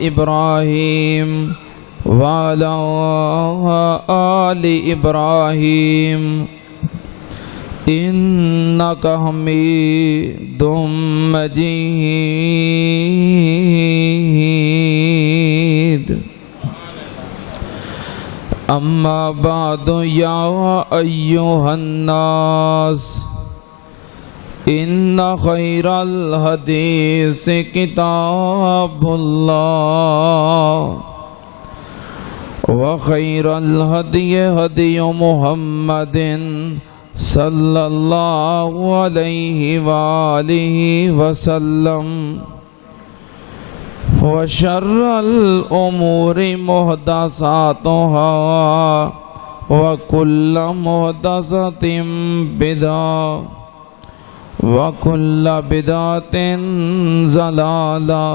إبراهيم وعلى آل إبراهيم إنك حميد مجيد. أما بعد يا أيها الناس إن خير الحديث كتاب الله وخير الهدي هدي محمد صلى الله عليه وآله وسلم وشر الأمور محدثاتها وكل محدثة بدعة وكل بدعة ضلالة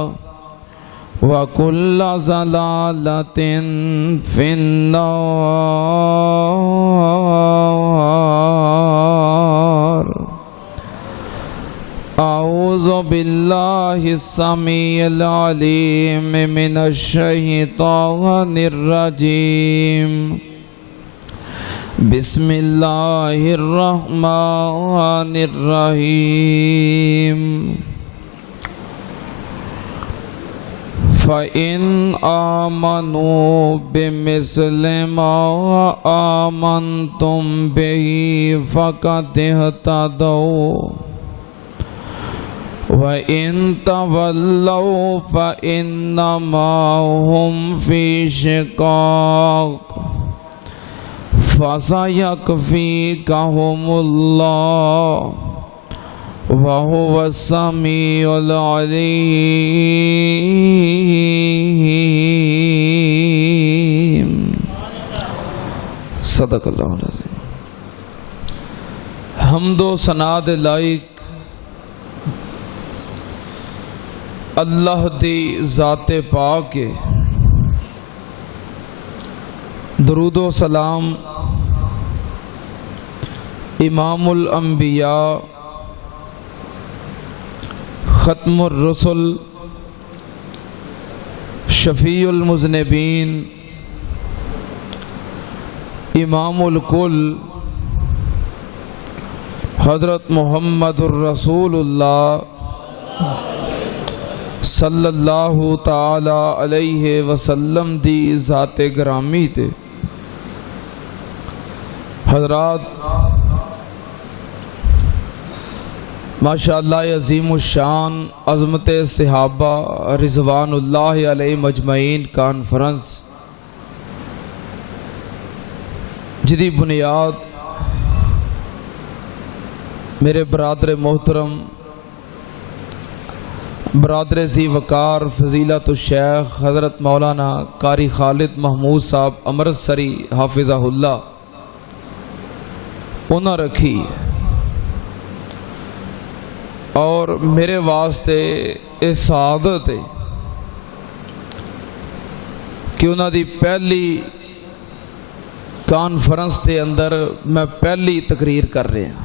وكل ضلالة في النار. أعوذ بالله السميع العليم من الشيطان الرجيم. بسم الله الرحمن الرحيم. فَإِنْ آمَنُوا بِمِثْلِ مَا آمَنْتُمْ بِهِ فَقَدِ اهْتَدَوْا وَإِنْ تَوَلَّوْا فَإِنَّمَا هُمْ فِي شِقَاقٍ فَسَيَكْفِيكَهُمُ اللَّهُ وَهُوَ السَّمِيعُ الْعَلِيمُ. صدق اللہ العظیم. حمد و ثنا دے لائق اللہ دی ذات پاک ہے. درود و سلام امام الانبیاء ختم الرسل شفیع المذنبین امام الکل حضرت محمد الرسول اللہ صلی اللہ تعالی علیہ وسلم دی ذات گرامی تے. حضرات ماشاءاللہ عظیم الشان عظمت صحابہ رضوان اللہ علیہ مجمعین کانفرنس جدی بنیاد میرے برادر محترم برادر ذی وقار فضیلت الشیخ حضرت مولانا قاری خالد محمود صاحب امرتسری حافظہ اللہ انہاں رکھی اور میرے واسطے یہ سعادت ہے کہ انہاں دی پہلی کانفرنس دے اندر میں پہلی تقریر کر رہا ہوں.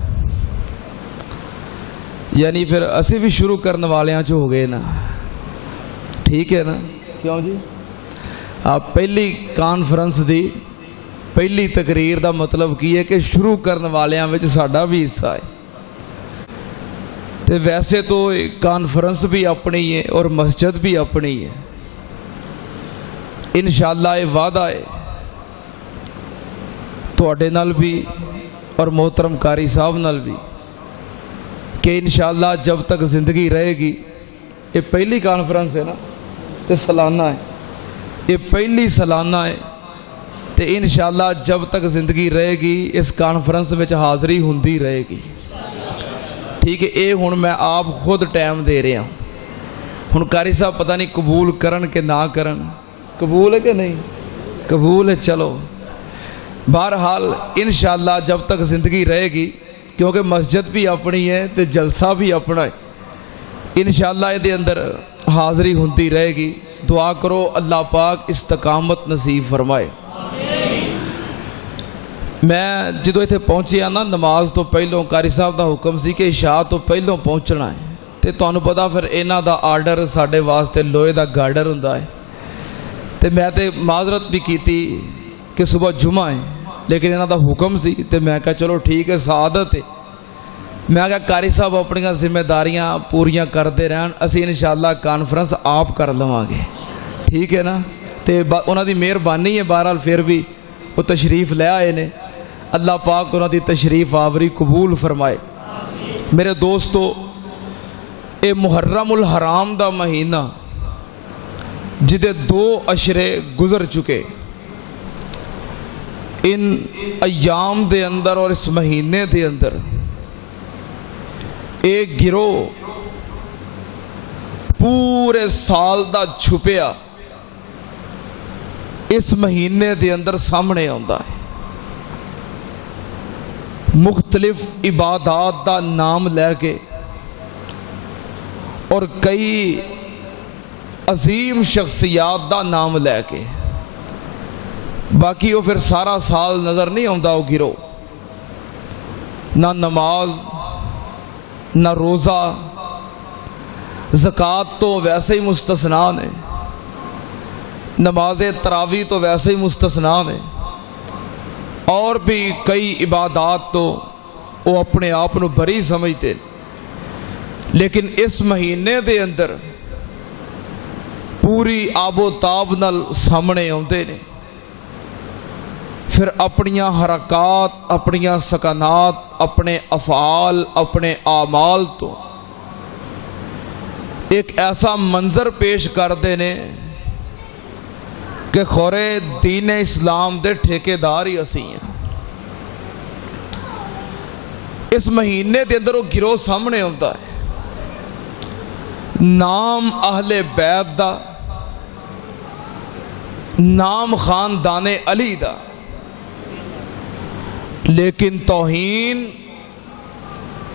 یعنی پھر اسی بھی شروع کرنے والے ہیں جو ہو گئے نا. ٹھیک ہے نا؟ کیوں جی؟ آپ پہلی کانفرنس دی پہلی تقریر دا مطلب کی ہے کہ شروع کرنے والے ہیں وچ ساڈا بھی حصہ ہے. تو ویسے تو کانفرنس بھی اپنی ہے اور مسجد بھی اپنی ہے. انشاءاللہ یہ وعدہ ہے تواڈے نال بھی اور محترم قاری صاحب نال بھی کہ انشاءاللہ جب تک زندگی رہے گی، یہ پہلی کانفرنس ہے نا تو سالانہ ہے، یہ پہلی سالانہ ہے، تو انشاءاللہ جب تک زندگی رہے گی اس کانفرنس میں حاضری ہوندی رہے گی. ٹھیک ہے؟ اے ہن میں آپ خود ٹائم دے رہا ہوں. ہن قاری صاحب پتہ نہیں قبول کرن کہ نہ کرن. قبول ہے کہ نہیں؟ قبول ہے. چلو بہرحال انشاءاللہ جب تک زندگی رہے گی، کیونکہ مسجد بھی اپنی ہے تو جلسہ بھی اپنا ہے، انشاءاللہ یہ دے اندر حاضری ہوتی رہے گی. دعا کرو اللہ پاک استقامت نصیب فرمائے. میں جدو اتنے پہنچیا نا نماز تو پہلوں قاری صاحب دا حکم سی کہ عشاء تو پہلوں پہنچنا ہے، ਤੇ ਤੁਹਾਨੂੰ ਪਤਾ ਫਿਰ ਇਹਨਾਂ ਦਾ ਆਰਡਰ ਸਾਡੇ ਵਾਸਤੇ ਲੋਹੇ ਦਾ ਗਾਰਡਰ ਹੁੰਦਾ ਹੈ। ਤੇ ਮੈਂ ਤੇ ਮਾਜ਼ਰਤ ਵੀ ਕੀਤੀ ਕਿ ਸਵੇਰ ਜੁਮਾ ਹੈ, ਲੇਕਿਨ ਇਹਨਾਂ ਦਾ ਹੁਕਮ ਸੀ ਤੇ ਮੈਂ ਕਿਹਾ ਚਲੋ ਠੀਕ ਹੈ, ਸਾਦਤ ਹੈ। ਮੈਂ ਕਿਹਾ ਕਾਰੀ ਸਾਹਿਬ ਆਪਣੀਆਂ ਜ਼ਿੰਮੇਦਾਰੀਆਂ ਪੂਰੀਆਂ ਕਰਦੇ ਰਹਿਣ, ਅਸੀਂ ਇਨਸ਼ਾਅੱਲਾ ਕਾਨਫਰੰਸ ਆਪ ਕਰ ਲਵਾਂਗੇ, ਠੀਕ ਹੈ ਨਾ। ਤੇ ਉਹਨਾਂ ਦੀ ਮਿਹਰਬਾਨੀ ਹੈ, ਬਹਰਹਾਲ ਫਿਰ ਵੀ ਉਹ ਤਸ਼ਰੀਫ ਲੈ ਆਏ ਨੇ। اللہ پاک انہوں دی تشریف آوری قبول فرمائے۔ میرے دوستو، اے محرم الحرام دا مہینہ جدے 2 عشرے گزر چکے، ان ایام دے اندر اور اس مہینے دے اندر ایک گروہ پورے سال دا چھپیا اس مہینے دے اندر سامنے آندا ہے۔ مختلف عبادات دا نام لے کے اور کئی عظیم شخصیات دا نام لے کے، باقی وہ پھر سارا سال نظر نہیں آتا۔ وہ گروہ نہ نماز نہ روزہ، زکوٰۃ تو ویسے ہی مستثنا نے، نماز تراویح تو ویسے ہی مستثنا نے، اور بھی کئی عبادات تو وہ اپنے آپ کو بری سمجھتے، لیکن اس مہینے دے اندر پوری آب و تاب نال سامنے آتے نے، پھر اپنیاں حرکات، اپنیاں سکنات، اپنے افعال، اپنے اعمال تو ایک ایسا منظر پیش کرتے نے کہ خورے دین اسلام دے ٹھیکیدار ہی اسی ہیں۔ اس مہینے دے اندر وہ گروہ سامنے ہوتا ہے، نام اہل بیت دا، نام خاندان علی دا، لیکن توہین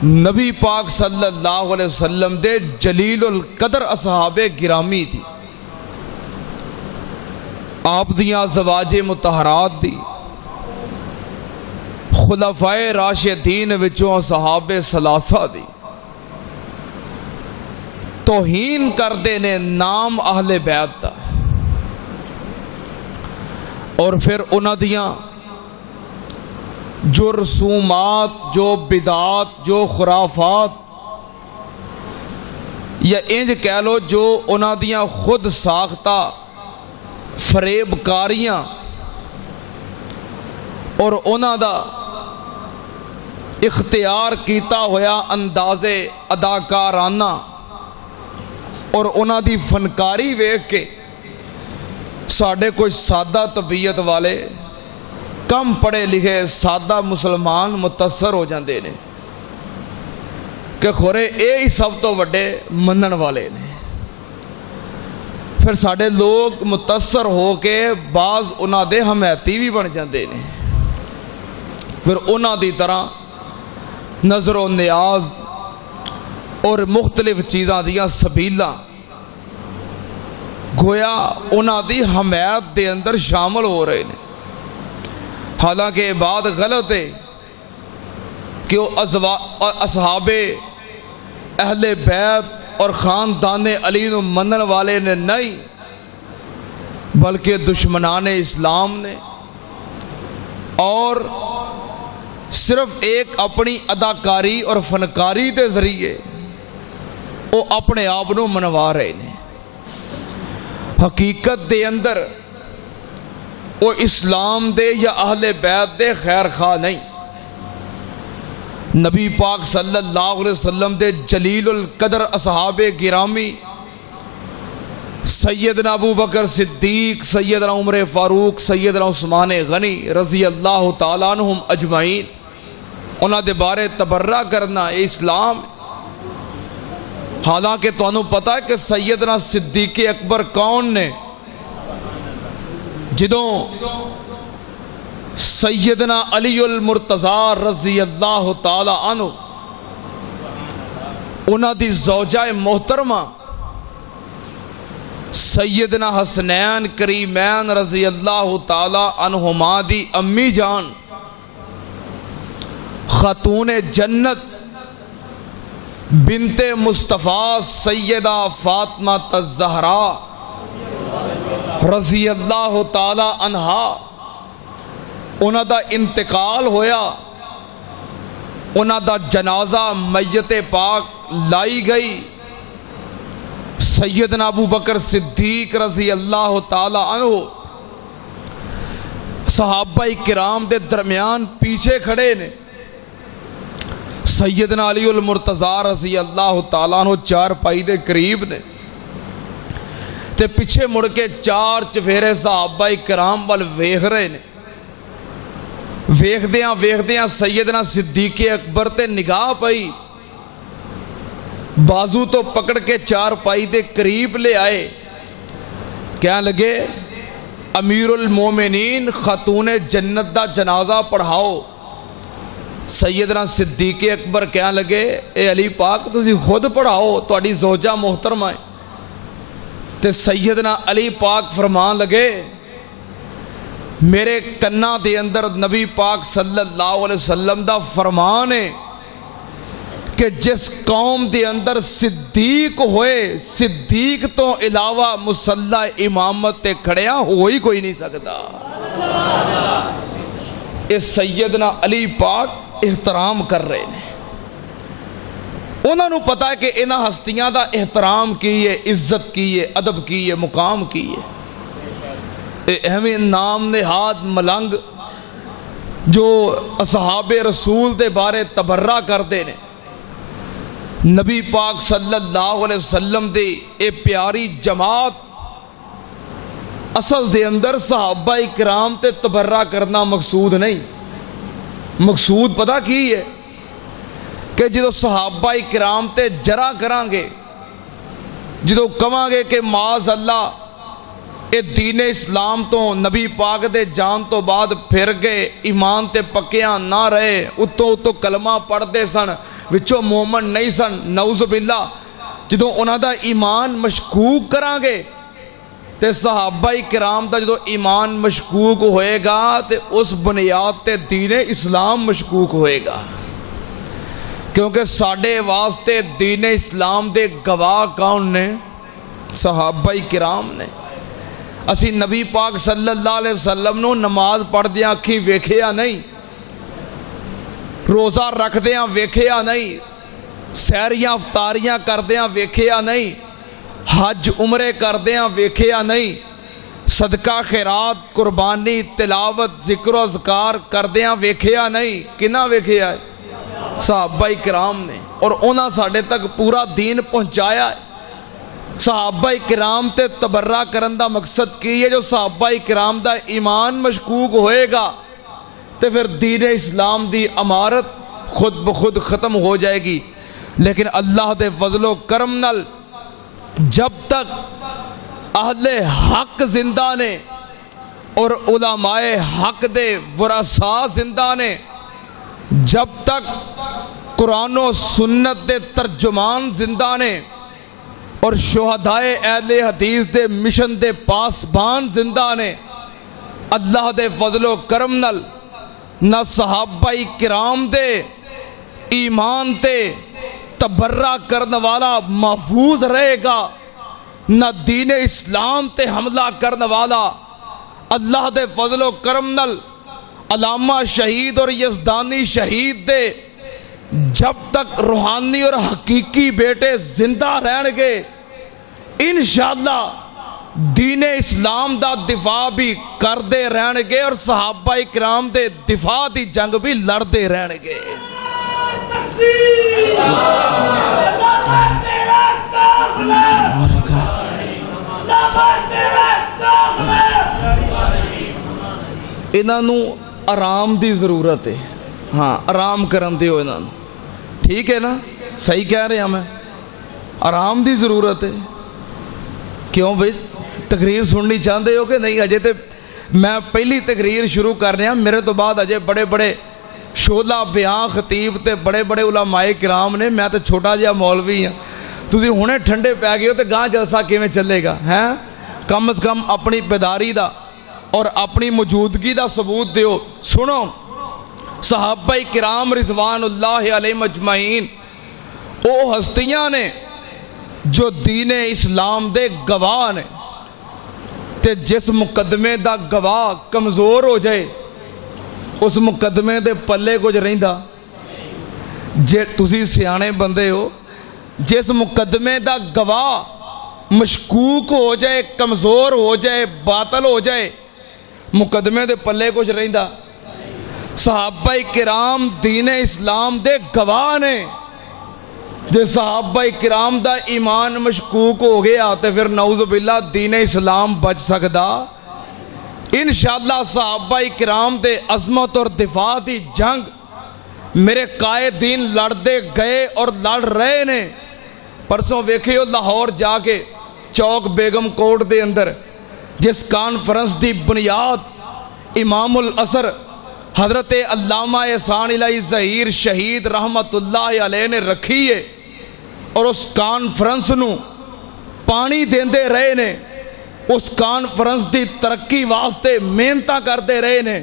نبی پاک صلی اللہ علیہ وسلم دے جلیل القدر اصحاب گرامی دی، آپ دیاں زواج مطہرات دی، خلفائے راشدین وچوں صحاب ثلاثہ دی توہین کردے نے نام اہل بیت دا، اور پھر انہاں دیاں جو رسومات، جو بدعات، جو خرافات، یا انج کہہ لو جو انہاں دیاں خود ساختہ فریب کاریاں اور انہاں دا اختیار کیتا ہویا انداز اداکارانہ اور انہاں دی فنکاری ویکھ کے ساڑھے کوئی سادہ طبیعت والے کم پڑھے لکھے سادہ مسلمان متاثر ہو جاندے نے کہ خورے اے ہی سب تو وڈے منن والے نے۔ پھر ساڑھے لوگ متاثر ہو کے بعض انہاں دے حمایتی بھی بن جاندے نے، پھر انہاں دی طرح نظر و نیاز اور مختلف چیزاں دیاں سبیلاں گویا انہاں دی حمایت دے اندر شامل ہو رہے نے۔ حالانکہ یہ بات غلط ہے کہ وہ اصحاب اہل بیت اور خاندان علی نو منن والے نے نہیں، بلکہ دشمنان اسلام نے، اور صرف ایک اپنی اداکاری اور فنکاری دے ذریعے وہ اپنے آپ نو منوا رہے نے۔ حقیقت دے اندر وہ اسلام دے یا اہل بیت دے خیر خواہ نہیں، نبی پاک صلی اللہ علیہ وسلم دے جلیل القدر اصحاب گرامی سیدنا ابو بکر صدیق، سیدنا عمر فاروق، سیدنا عثمان غنی رضی اللہ تعالیٰ عنہم اجمعین، انہاں دے بارے تبرہ کرنا اسلام۔ حالانکہ تو انہوں پتا ہے کہ سیدنا صدیق اکبر کون نے؟ جدوں سیدنا علی المرتضی رضی اللہ تعالی عنہ انہاں دی زوجہ محترمہ سیدنا حسنین کریمین رضی اللہ تعالی عنہما دی امی جان خاتون جنت بنت مصطفیٰ سیدہ فاطمہ الزہرا رضی اللہ تعالی عنہا انہاں دا انتقال ہویا، انہاں دا جنازہ میت پاک لائی گئی۔ سیدنا ابو بکر صدیق رضی اللہ تعالی عنہ صحابہ کرام دے درمیان پیچھے کھڑے نے، سیدنا علی المرتضی رضی اللہ تعالیٰ عنہ چار پائی دے قریب نے تے پیچھے مڑ کے چار چفیرے صحابہ کرام وال ویکھ رہے نے۔ ویکھ دیاں سیدنا صدیق اکبر تے نگاہ پئی، بازو تو پکڑ کے چار پائی دے قریب لے آئے، کہنے لگے امیر المومنین خاتون جنت دا جنازہ پڑھاؤ۔ سیدنا صدیق اکبر کہنے لگے اے علی پاک تسی خود پڑھاؤ، تہاڈی زوجہ محترمہ ہے۔ تے سیدنا علی پاک فرمان لگے میرے کناں دے اندر نبی پاک صلی اللہ علیہ وسلم دا فرمان ہے کہ جس قوم دے اندر صدیق ہوئے، صدیق تو علاوہ مصلی امامت تے کھڑیاں ہوئی کوئی نہیں سکتا۔ اس سیدنا علی پاک احترام کر رہے ہیں، انہوں نے پتا ہے کہ انہاں ہستیاں دا احترام کیے، عزت کیے، ادب کیے، مقام کیے۔ اہمی نام نہاد ملنگ جو اصحاب رسول دے بارے تبرہ کر دینے، نبی پاک صلی اللہ علیہ وسلم دے اے پیاری جماعت اصل دے اندر صحابہ کرام تے تبرہ کرنا مقصود نہیں۔ مقصود پتہ کی ہے کہ جدو صحابہ کرام تے جرا کران گے، جدو کہاں گے کہ معاذ اللہ اے دین اسلام تو نبی پاک دے جان تو بعد پھر گئے، ایمان تے پکیاں نہ رہے، اتو کلمہ پڑھ دے سن وچو مومن نہیں سن، نعوذ باللہ، جدو انہاں دا ایمان مشکوک کران گے تے صحابہ کرام دا جدو ایمان مشکوک ہوئے گا تے اس بنیاد تے دین اسلام مشکوک ہوئے گا، کیونکہ ساڑھے واسطے دین اسلام دے گواہ کون نے؟ صحابہ کرام نے۔ اسی نبی پاک صلی اللہ علیہ وسلم نو نماز پڑھ دیاں اکھیں ویکھیا نہیں، روزہ رکھ دیاں ویکھیا نہیں، سیریاں افطاریاں کر دیاں ویکھیا نہیں، حج عمرے کر دیاں ویکھیا نہیں، صدقہ خیرات قربانی تلاوت ذکر و اذکار کر دیاں ویکھیا نہیں۔ کنہ ویکھیا ہے؟ صحابہ کرام نے، اور انہاں ساڑھے تک پورا دین پہنچایا ہے۔ صحابہ کرام تے تبرہ کرن دا مقصد کی ہے جو صحابہ کرام دا ایمان مشکوک ہوئے گا تے پھر دین اسلام دی امارت خود بخود ختم ہو جائے گی۔ لیکن اللہ دے فضل و کرم نال جب تک اہل حق زندہ نے اور علماء حق دے ورثاء زندہ نے، جب تک قرآن و سنت دے ترجمان زندہ نے اور شہدائے اہل حدیث دے مشن دے پاسبان زندہ نے، اللہ دے فضل و کرم نال نہ صحابہ کرام دے ایمان تے تبرہ کرنے والا محفوظ رہے گا، نہ دین اسلام تے حملہ کرنے والا۔ اللہ دے فضل و کرم نال علامہ شہید اور یزدانی شہید دے جب تک روحانی اور حقیقی بیٹے زندہ رہن گے، انشاءاللہ دین اسلام دا دفاع بھی کر دے رہن گے اور صحابہ کرام دے دفاع دی جنگ بھی لڑ دے رہن گے۔ انہاں نو آرام دی ضرورت ہے، ہاں آرام کرن دیو انہاں نو، ٹھیک ہے نا؟ صحیح کہہ رہے ہیں میں، آرام دی ضرورت ہے۔ کیوں بھئی تقریر سننی چاہتے ہو کہ نہیں؟ اجے تے میں پہلی تقریر شروع کر رہا، میرے تو بعد اجے بڑے بڑے شولہ بیاں خطیب تے بڑے بڑے علماء کرام نے، میں تو چھوٹا جہا مولوی ہاں۔ تسی ہونے ٹھنڈے پہ گئے ہو تے گاں جلسہ کیویں چلے گا؟ ہیں کم از کم اپنی بیداری دا اور اپنی موجودگی دا ثبوت دیو۔ سنو، صحابہ کرام رضوان اللہ علیہ مجمعین وہ ہستیاں نے جو دین اسلام دے گواہ نے، تے جس مقدمے دا گواہ کمزور ہو جائے اس مقدمے دے پلے کچھ رہندا۔ جے تسی سیانے بندے ہو، جس مقدمے دا گواہ مشکوک ہو جائے، کمزور ہو جائے، باطل ہو جائے، مقدمے دے پلے کچھ رہندا۔ صحابہ کرام دین اسلام دے گواہ نے، جے صحابہ کرام دا ایمان مشکوک ہو گیا تے پھر نعوذ باللہ دین اسلام بچ سکدا؟ انشاءاللہ صحابہ کرام دے عظمت اور دفاع دی جنگ میرے قائدین لڑدے گئے اور لڑ رہے نے۔ پرسوں ویکھیو لاہور جا کے چوک بیگم کوٹ دے اندر جس کانفرنس دی بنیاد امام العصر حضرت علامہ احسان الہی ظہیر شہید رحمت اللہ علیہ نے رکھی ہے، اور اس کانفرنس نو پانی دیندے رہے نے، اس کانفرنس دی ترقی واسطے محنتاں کردے رہے نے۔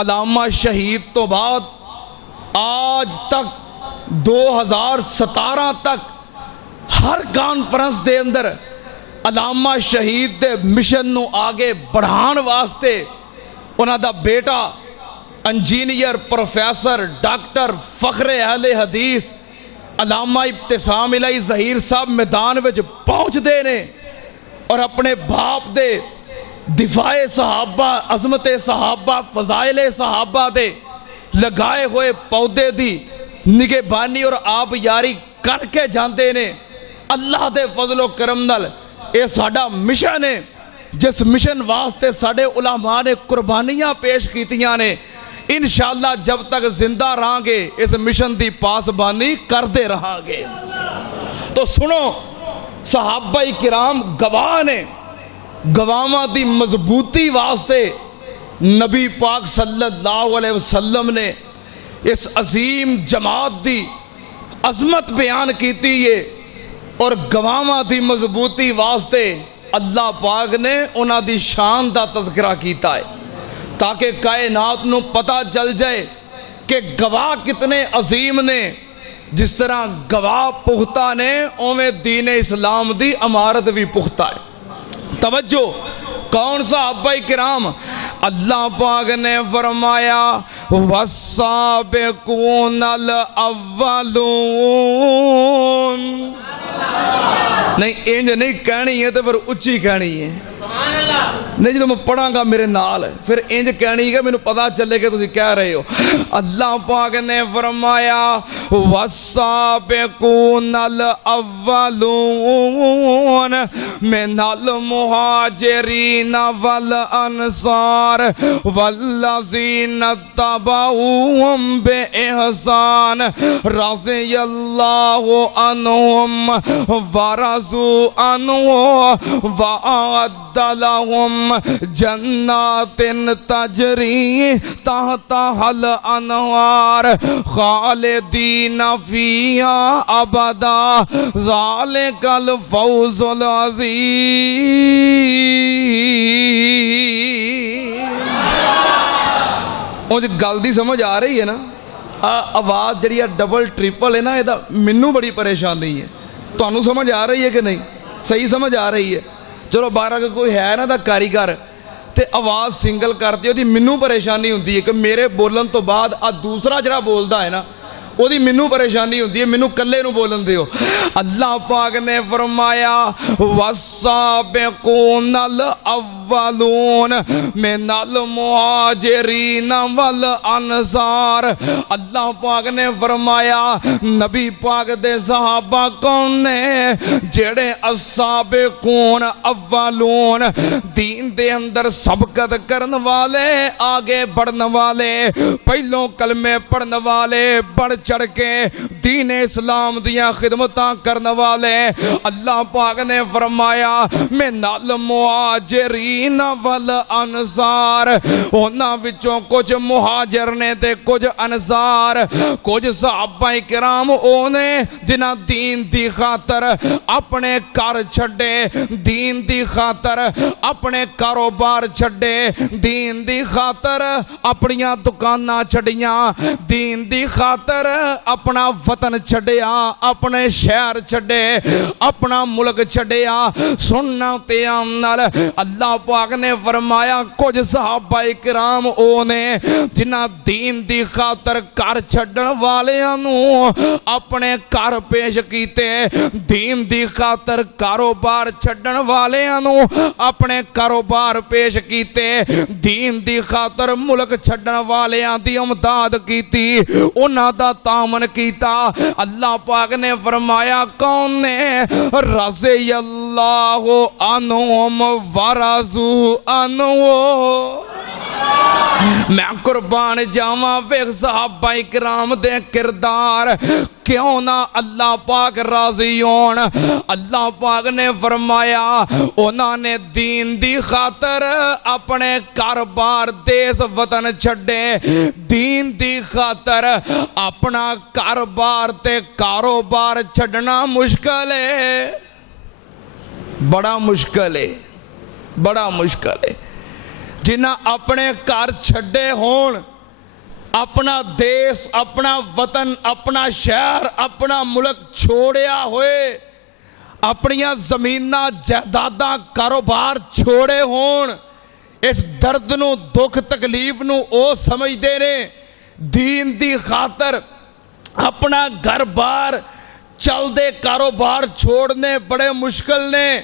علامہ شہید تو بعد آج تک 2017 تک ہر کانفرنس دے اندر علامہ شہید دے مشن نو آگے بڑھان واسطے انہاں دا بیٹا انجینئر، پروفیسر، ڈاکٹر، فخر اہل حدیث علامہ ابتسام الہی ظہیر صاحب میدان وچ پہنچ دے نے، اور اپنے باپ دے دفاع صحابہ، عظمت صحابہ، فضائل صحابہ دے لگائے ہوئے پودے دی نگہبانی اور آب یاری کر کے جاندے نے۔ اللہ دے فضل و کرم نال اے ساڈا مشن ہے، جس مشن واسطے ساڈے علماء نے قربانیاں پیش کیتیاں نے۔ انشاءاللہ جب تک زندہ رہاں گے اس مشن دی پاسبانی کردے رہاں گے۔ تو سنو، صحابہ کرام گواہ نے، گواہاں دی مضبوطی واسطے نبی پاک صلی اللہ علیہ وسلم نے اس عظیم جماعت دی عظمت بیان کیتی ہے، اور گواہاں دی مضبوطی واسطے اللہ پاک نے انہاں دی شان دا تذکرہ کیتا ہے، تاکہ کائنات نو پتہ چل جائے کہ گواہ کتنے عظیم نے۔ جس طرح گواہ پختہ نے، اویں دین اسلام دی امارت بھی پختہ ہے۔ توجہ، کون صحابہ کرام؟ اللہ پاک نے فرمایا وَالسَّابِقُونَ الْأَوَّلُونَ۔ نہیں انج نہیں کہنی ہے تو پھر اچھی کہنی ہے، نہیں جب میں پڑھاں گا میرے نال پھر انج کہنی ہے، میں نے پتا چلے کہ تسی کہہ رہے ہو۔ اللہ پاک نے فرمایا وَالسَّابِقُونَ الْأَوَّلُونَ مِنَ الْمُهَاجِرِينَ وَالْأَنصَارِ وَالَّذِينَ اتَّبَعُوهُمْ بِإِحْسَانٍ رَضِيَ اللَّهُ عَنْهُمْ وَرَضُوا عَنْهُ وَأَعَدَّ لَهُمْ جَنَّاتٍ تَجْرِي تَحْتَهَا الْأَنْهَارُ خَالِدِينَ فِيهَا أَبَدًا ذَلِكَ الْفَوْزُ الْعَظِيمُ۔ مجھے گل دی سمجھ آ رہی ہے نا؟ آواز جڑی ہے ڈبل ٹریپل ہے نا، یہ منو بڑی پریشانی ہے، تو انہوں سمجھ آ رہی ہے کہ نہیں؟ صحیح سمجھ آ رہی ہے؟ چلو بارہ کا کوئی ہے نا دا کاریگر تے آواز سنگل کرتی ہوتی، منو پریشانی ہوتی ہے کہ میرے بولن تو بعد دوسرا جڑا بولدا ہے نا وہ دی منو پریشانی ہوتی ہے، منو کلے نو بولن دیو۔ اللہ پاک نے فرمایا وَالسَّابِقُونَ الْأَوَّلُونَ مِنَ الْمُهَاجِرِينَ وَالْأَنصَارِ۔ اللہ پاک نے فرمایا نبی پاک دے صحابہ کون نے؟ جڑے السابقون اولون، دین دے اندر سبقت کرن والے، آگے بڑھن والے، پہلوں کلمے پڑھن والے، بڑھ چڑھ کے دین اسلام دیاں خدمتاں کرنے والے اللہ پاک نے فرمایا منل مہاجرین والانصار انہاں وچوں کچھ مہاجر نے تے کچھ انصار کچھ صحابہ کرام اونے جنہاں دین دی خاطر اپنے گھر چھڈے دین دی خاطر اپنے کاروبار چھڈے دین دی خاطر اپنیاں دکاناں چھڈیاں دین دی خاطر اپنا وطن چھڈیا اپنے شہر چھڈے اپنا ملک چھڈیا سننا تے نال اللہ پاک نے فرمایا کچھ صحابہ کرام او نے جنہاں دین دی خاطر گھر چھڈن والیاں نو اپنے گھر پیش کیتے دین دی خاطر کاروبار چھڈن والیاں نو اپنے کاروبار پیش کیتے دین دی خاطر ملک چھڈن والیاں دی امداد کیتی انہاں دا تامن کیتا اللہ پاک نے فرمایا کون نے رضی اللہ عنہم ورضوا عنہ میں قربان جاواں ویکھ صحابہ کرام دے کردار کیوں نہ اللہ پاک راضی ہون اللہ پاک نے فرمایا انہاں نے دین دی خاطر اپنے کاروبار دیس وطن چھڈے دین دی خاطر اپنا کاروبار تے کاروبار چھڈنا مشکل ہے بڑا مشکل ہے بڑا مشکل ہے جنہاں اپنے گھر چھڈے ہون اپنا دیس اپنا وطن اپنا شہر اپنا ملک چھوڑیا ہوئے اپنیاں زمیناں جائیداداں کاروبار چھوڑے ہون اس درد نو دکھ تکلیف نو او سمجھ دے نے دین دی خاطر اپنا گھر بار چل دے کاروبار چھوڑنے بڑے مشکل نے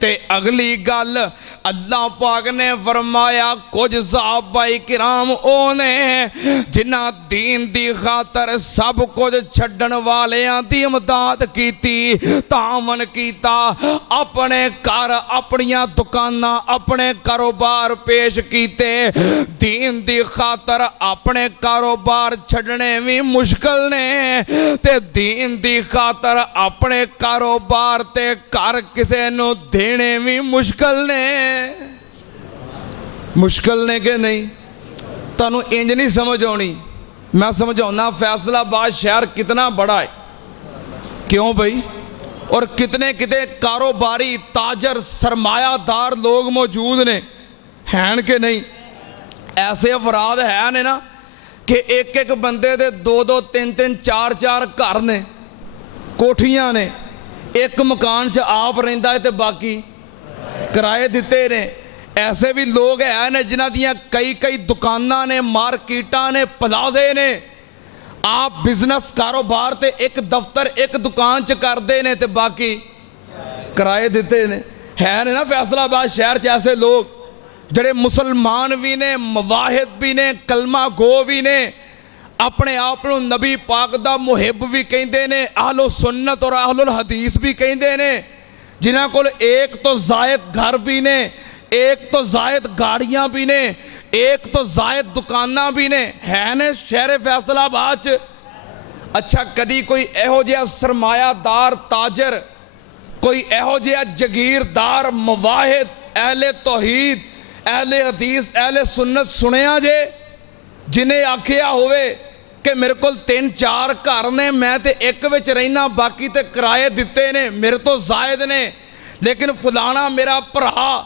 تے اگلی گل اللہ پاک نے فرمایا کچھ صحابہ کرام او نے جنہاں دین دی خاطر سب کچھ چھڈن والیاں دی امداد کیتی تعاون کیتا اپنے گھر اپنیاں دکاناں اپنے کاروبار پیش کیتے دین دی خاطر اپنے کاروبار چھڈنے بھی مشکل نے تے دین دی خاطر اپنے کاروبار تے گھر کسے نو دینے بھی مشکل نے کہ نہیں تانوں انج نہیں سمجھ آنی میں سمجھاؤنا فیصلہ آباد شہر کتنا بڑا ہے کیوں بھائی اور کتنے کاروباری تاجر سرمایہ دار لوگ موجود نے ہیں کہ نہیں ایسے افراد ہیں نے نا کہ ایک ایک بندے دے دو دو تین تین چار چار گھر نے کوٹھیاں نے ایک مکان چ آپ رہندا ہے تے باقی کرائے دیتے نے ایسے بھی لوگ ہیں جنہاں دیاں کئی دکاناں نے مارکیٹاں نے پلازے نے آپ بزنس کاروبار تے ایک دفتر ایک دکان چ کردے نے تے باقی کرائے دیتے نے ہیں نا فیصلہ آباد شہر چ ایسے لوگ جڑے مسلمان بھی نے مواحد بھی نے کلمہ گو بھی نے اپنے آپ نبی پاک دا محب بھی کہندے نے اہل سنت اور اہل الحدیث بھی کہندے نے جنہاں کول ایک تو زائد گھر بھی نے ایک تو زائد گاڑیاں بھی نے ایک تو زائد دکاناں بھی نے ہیں نے شہر فیصلہ آباد اچھا کدی کوئی ایہو جہا سرمایہ دار تاجر کوئی ایہو جہا جگیردار مواحد اہل توحید اہل حدیث اہل سنت سنیا جے جنہیں آکھیا ہوئے کہ میرے کو تین چار گھر نے میں تے ایک وچ رہنا باقی تے کرائے دیتے نے میرے تو زائد نے لیکن فلانا میرا پرہا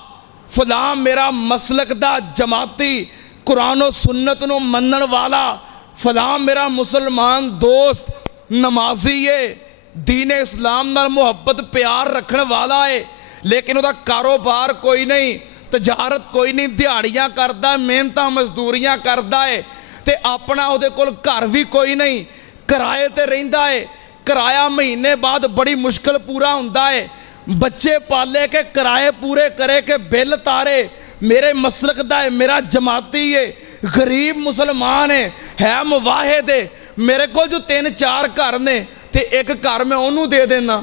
فلاں میرا مسلک دا جماعتی قرآن و سنت نو منن والا فلاں میرا مسلمان دوست نمازی ہے دین اسلام نال محبت پیار رکھن والا ہے لیکن وہ دا کاروبار کوئی نہیں تجارت کوئی نہیں دیہڑیاں کردا ہے محنتاں مزدوریاں کردا ہے تے اپنا او دے کول گھر بھی کوئی نہیں کرائے تے رہندا ہے کرایہ مہینے بعد بڑی مشکل پورا ہوندا ہے بچے پالے کے کرائے پورے کرے کے بل تارے میرے مسلک دا ہے میرا جماعتی ہے غریب مسلمان ہے مواحد ہے میرے کو جو تین چار گھر نے تے ایک گھر میں انہوں دے دینا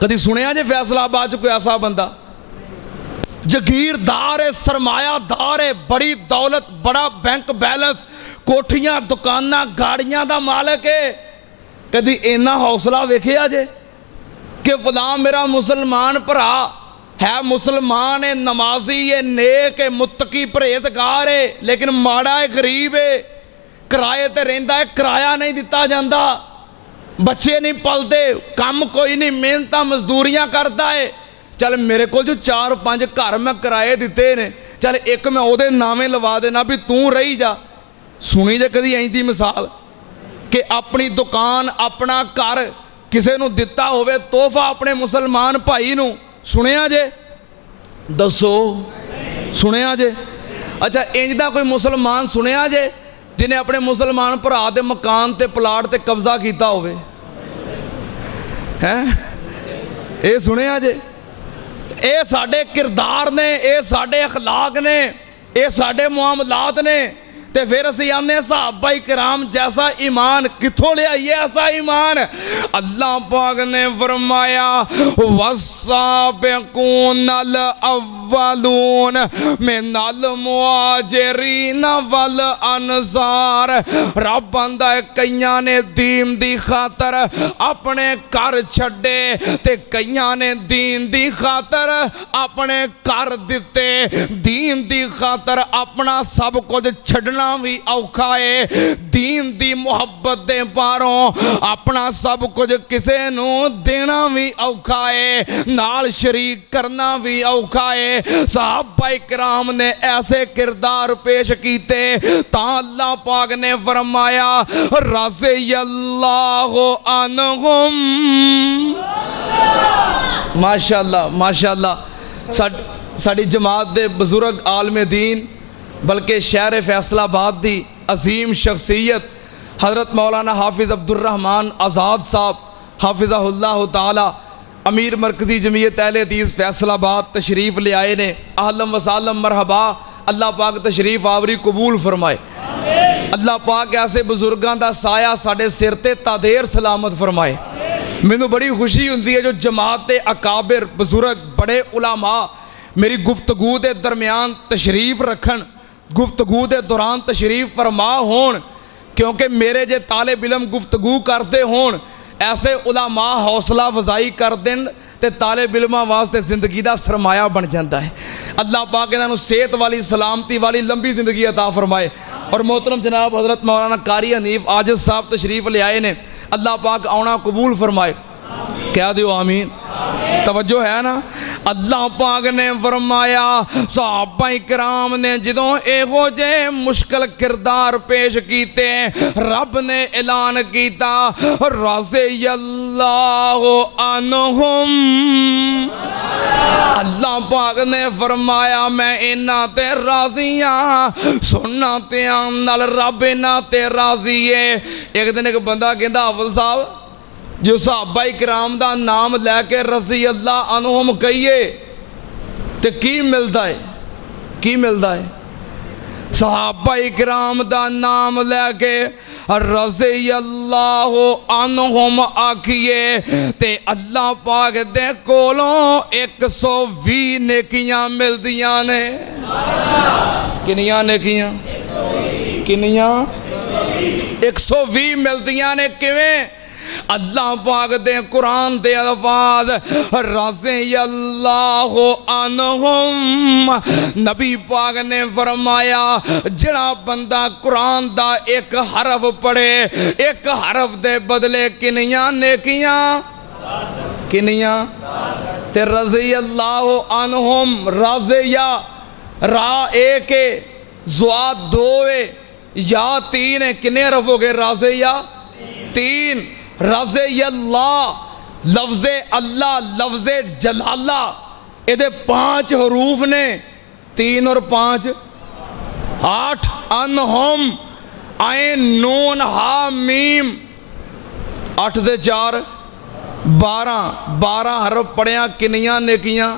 کدی سنیا جے فیصلہ آباد کوئی ایسا بندہ جگیردار ہے سرمایہ دار ہے بڑی دولت بڑا بینک بیلنس کوٹھیاں دکاناں گاڑیاں دا مالک ہے کدی اینا حوصلہ ویکھیا جے کہ فلاں میرا مسلمان بھرا ہے، مسلمان ہے، نمازی ہے، نیک ہے، متقی پرہیزگار ہے، لیکن ماڑا ہے، غریب ہے، کرائے تے رہندا ہے، کرایہ نہیں دتا جاندا، بچے نہیں پلتے، کم کوئی نہیں، محنتاں مزدوریاں کرتا ہے، چل میرے کو جو 4-5 گھر میں کرائے دیتے نے، چل ایک میں او دے نامے لوا دینا بھی توں رہی جا۔ سنی جے کدی این دی مثال کہ اپنی دکان اپنا گھر کسے نو دتا ہوئے تحفہ اپنے مسلمان بھائی نو، سنیا جے؟ دسو سنیا جے؟ اچھا انج دا کوئی مسلمان سنیا جے جنہیں اپنے مسلمان بھرا دے مکان تے پلاٹ تے قبضہ کیتا ہوئے؟ ہیں اے سنیا جے؟ اے ساڈے کردار نے، اے ساڈے اخلاق نے، اے ساڈے معاملات نے، تے پھر اسی آنے صحابہ کرام جیسا ایمان کتھوں لے آئیے؟ ایسا ایمان اللہ پاک نے فرمایا وَالسَّابِقُونَ الْأَوَّلُونَ مِنَ الْمُهَاجِرِينَ وَالْأَنصَارِ۔ رب بندہ کئیاں نے دین دی خاطر اپنے گھر چھڈے تے کئیاں نے دین دی خاطر اپنے گھر دتے، دین دی خاطر اپنا سب کچھ چھڈنا بھی اوکھا ہے، دین دی محبت دے پاروں اپنا سب کچھ کسے نو دینا بھی اوکھا ہے، نال شریک کرنا بھی اوکھا ہے۔ صحابہ کرام نے ایسے کردار پیش کیتے تا اللہ پاک نے فرمایا رضی اللہ عنہم۔ ماشاءاللہ ماشاءاللہ ساڑی جماعت دے بزرگ عالم دین بلکہ شہر فیصل آباد دی عظیم شخصیت حضرت مولانا حافظ عبد الرحمن آزاد صاحب حافظہ اللہ تعالی امیر مرکزی جمعیت اہل حدیث فیصل آباد تشریف لے آئے نے۔ اہلا و سہلا مرحبا، اللہ پاک تشریف آوری قبول فرمائے، اللہ پاک ایسے بزرگاں دا سایہ ساڑے سر تے تا دیر سلامت فرمائے۔ میں نے بڑی خوشی ہوندی ہے جو جماعت اکابر بزرگ بڑے علماء میری گفتگو دے درمیان تشریف رکھن، گفتگو دے دوران تشریف فرما ہون، کیونکہ میرے جے طالب علم گفتگو کرتے ہون ایسے علماء حوصلہ افزائی کر دیں تے طالب علماں واسطے زندگی دا سرمایہ بن جاتا ہے۔ اللہ پاک انہاں نوں صحت والی سلامتی والی لمبی زندگی عطا فرمائے۔ اور محترم جناب حضرت مولانا قاری حنیف عاجز صاحب تشریف لے آئے نے، اللہ پاک آنا قبول فرمائے، کہہ دیو آمین۔ توجہ ہے نا؟ اللہ پاک نے فرمایا صحابہ کرام نے جدوں ایہو جے مشکل کردار پیش کیتے رب نے اعلان کیتا رضی اللہ عنہم۔ اللہ پاک نے فرمایا میں انہاں تے راضی ہاں، سننا تے نال رب انہاں تے راضی ہے۔ ایک دن ایک بندہ کہندا حافظ صاحب جو صحابہ کرام دا نام لے کے رضی اللہ عنہم کہیے تے کی ملدا ہے؟ کی ملدا ہے؟ صحابہ کرام دا نام لے کے رضی اللہ عنہم آکھیے تے اللہ پاک دے کولوں 120 نیکیاں ملدیاں نے۔ کنیاں نیکیاں؟ کنیاں؟ 120 ملدیاں نے۔ کیویں؟ اللہ پاک دے قرآن دے الفاظ رضی اللہ عنہم، نبی پاک نے فرمایا جڑا بندہ قرآن دا ایک حرف پڑھے ایک حرف دے بدلے کنیاں نیکیاں؟ کنیاں؟ تے رضی اللہ عنہم رضیہ را ایک زواد 2 یا 3 کنے حرف ہو گئے؟ رضیہ 3۔ رضی اللہ لفظ اللہ لفظ جلالہ ایدے 5 حروف نے، 3 اور 5 8۔ انہم عین نون ہا میم 8 دے 4 12 حرف پڑھیاں کنیاں نیکیاں؟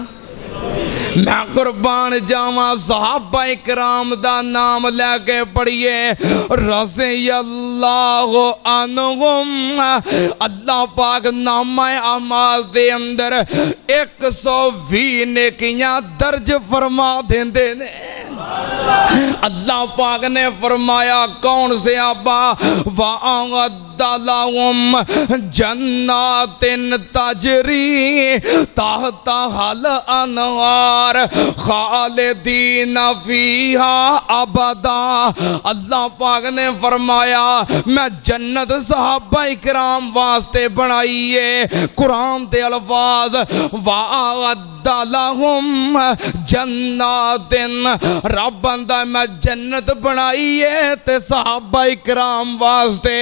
میں قربان جاواں صحابہ کرام دا نام لے کے پڑھیے رضی اللہ عنہم، اللہ پاک نامہ اعمال دے اندر 120 نیکیاں درج فرما دیندے نے۔ اللہ پاک نے فرمایا کون سے آبا وَأَعَدَّ لَهُمْ جَنَّاتٍ تَجْرِي تَحْتَهَا الْأَنْهَارُ خَالِدِينَ فِيهَا أَبَدًا اللہ پاک نے فرمایا میں جنت صحابہ کرام واسطے بنائی ہے قرآن دے الفاظ وَأَعَدَّ لَهُمْ جَنَّاتٍ رب بندہ میں جنت بنائی ہے تے صحابہ کرام واسطے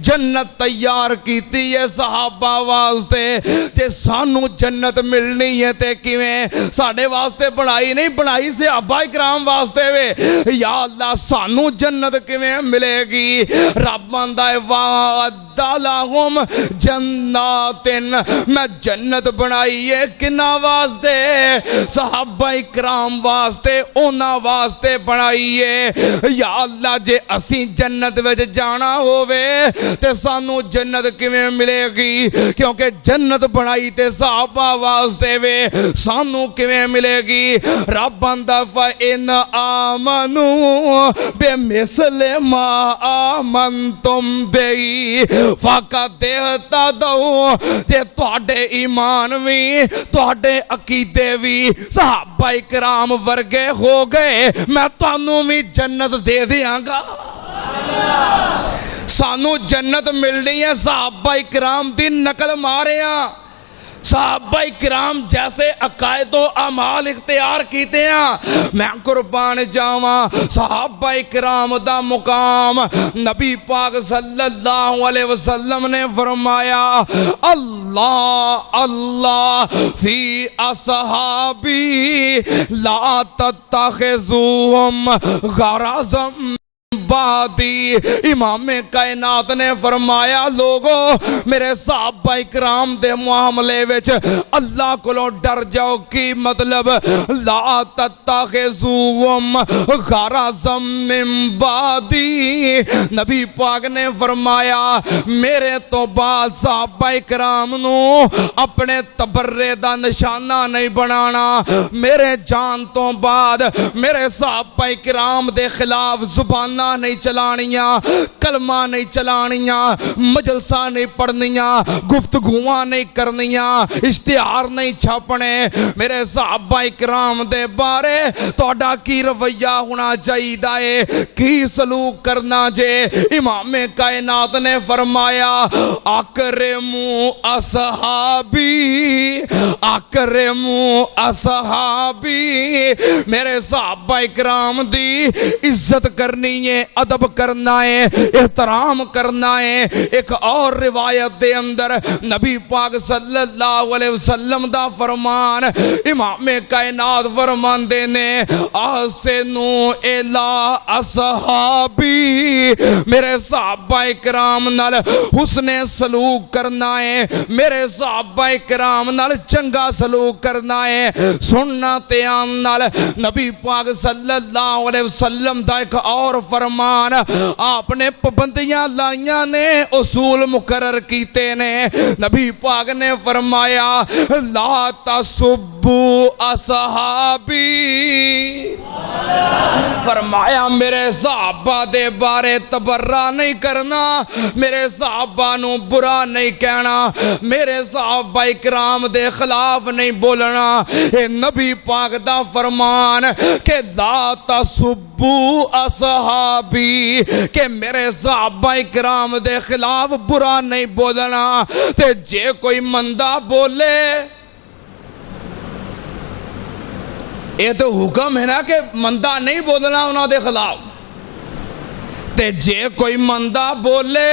جنت تیار کیتی ہے صحابہ واسطے تے سانو جنت ملنی ہے تے کیویں ساڑے واسطے بنائی نہیں بنائی صحابہ کرام واسطے وے یا اللہ سانو جنت کیویں ملے گی رب بندہ وعد لہم جنات میں جنت بنائی ہے کنا واسطے صحابہ کرام واسطے اونا واسطے بنائیے یا اللہ جے اسی جنت وچ جانا ہووے تے سانو جنت کیویں ملے گی کیونکہ جنت بنائی تے صحابہ واسطے وے سانو کیویں ملے گی رب بندہ فَإِنْ آمَنُوا بِمِثْلِ مَا آمَنْتُمْ بِهِ فَقَدْ اهْتَدَوْا تے تواڈے ایمان وی تواڈے عقیدے وی صحابہ کرام ورگے ہو گئے میں تانوں بھی جنت دے دیاں گا سانو جنت ملنی ہے صحابہ کرام دی نقل ماریاں صحابہ کرام جیسے عقائد و اعمال اختیار کیتے ہیں میں قربان جاواں صحابہ کرام دا مقام نبی پاک صلی اللہ علیہ وسلم نے فرمایا اللہ اللہ فی اصحابی لا تتخذوہم غرضا بعدی امام کائنات نے فرمایا لوگو میرے صحابہ اکرام دے معاملے وچ اللہ کولوں ڈر جاؤ کی مطلب لا تتخذوہم غرضا من بعدی نبی پاک نے فرمایا میرے تو بعد صحابہ اکرام نو اپنے تبرے دا نشانہ نہیں بنانا میرے جان تو بعد میرے صحابہ اکرام دے خلاف زبانہ نہیں چلانیاں کلمہ نہیں چلانیاں مجلسہ نہیں پڑھنیاں گفتگوਆਂ نہیں کرنیاں اشتہار نہیں چھاپنے میرے صحابہ اکرام دے بارے توڑا کی رویہ ہونا چاہیے کی سلوک کرنا جے امام کائنات نے فرمایا اکرموا اصحابی اکرموا اصحابی میرے صحابہ اکرام دی عزت کرنی ہے ادب کرنا ہے احترام کرنا ہے ایک اور روایت دے اندر نبی پاک صلی اللہ علیہ وسلم دا فرمان امام کائنات فرمان دینے احسنو الی اصحابی میرے صحابہ اکرام نال حسن سلوک کرنا ہے میرے صحابہ اکرام نال چنگا سلوک کرنا ہے سننا تیان نال نبی پاک صلی اللہ علیہ وسلم دا ایک اور فرمان آپ نے پابندیاں لائیاں نے اصول مقرر کیتے نے نبی پاک نے فرمایا لا تسبوا اصحابی فرمایا میرے صحابہ دے بارے تبرہ نہیں کرنا میرے صحابہ نو برا نہیں کہنا میرے صحابہ اکرام دے خلاف نہیں بولنا اے نبی پاک دا فرمان کہ لا تسبوا اصحابی کہ میرے صحابہ اکرام دے خلاف برا نہیں بولنا تے جے کوئی مندہ بولے یہ تو حکم ہے نا کہ مندہ نہیں بولنا انہوں دے خلاف تے جے کوئی مندہ بولے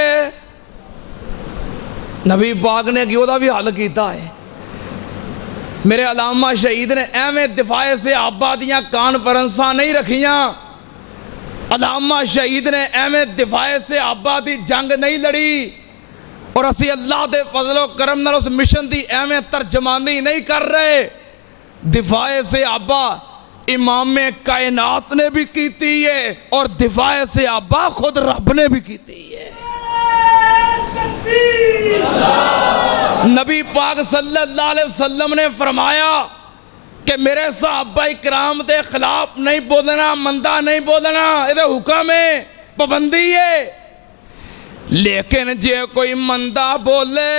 نبی پاک نے کیوں دا بھی حل کیتا ہے میرے علامہ شہید نے ایویں دفاع سے آبادیاں کانفرنساں نہیں رکھیاں علامہ شہید نے ایویں دفاع سے آبادی جنگ نہیں لڑی اور اسی اللہ دے فضل و کرم نال اس مشن دی ایویں ترجمانی نہیں کر رہے دفاع سے آبا امام کائنات نے بھی کیتی ہے اور دفاع سے آبا خود رب نے بھی کیتی ہے نبی پاک صلی اللہ علیہ وسلم نے فرمایا کہ میرے صحابہ کرام دے خلاف نہیں بولنا، مندہ نہیں بولنا، یہ حکم ہے، پابندی ہے۔ لیکن جے کوئی مندہ بولے،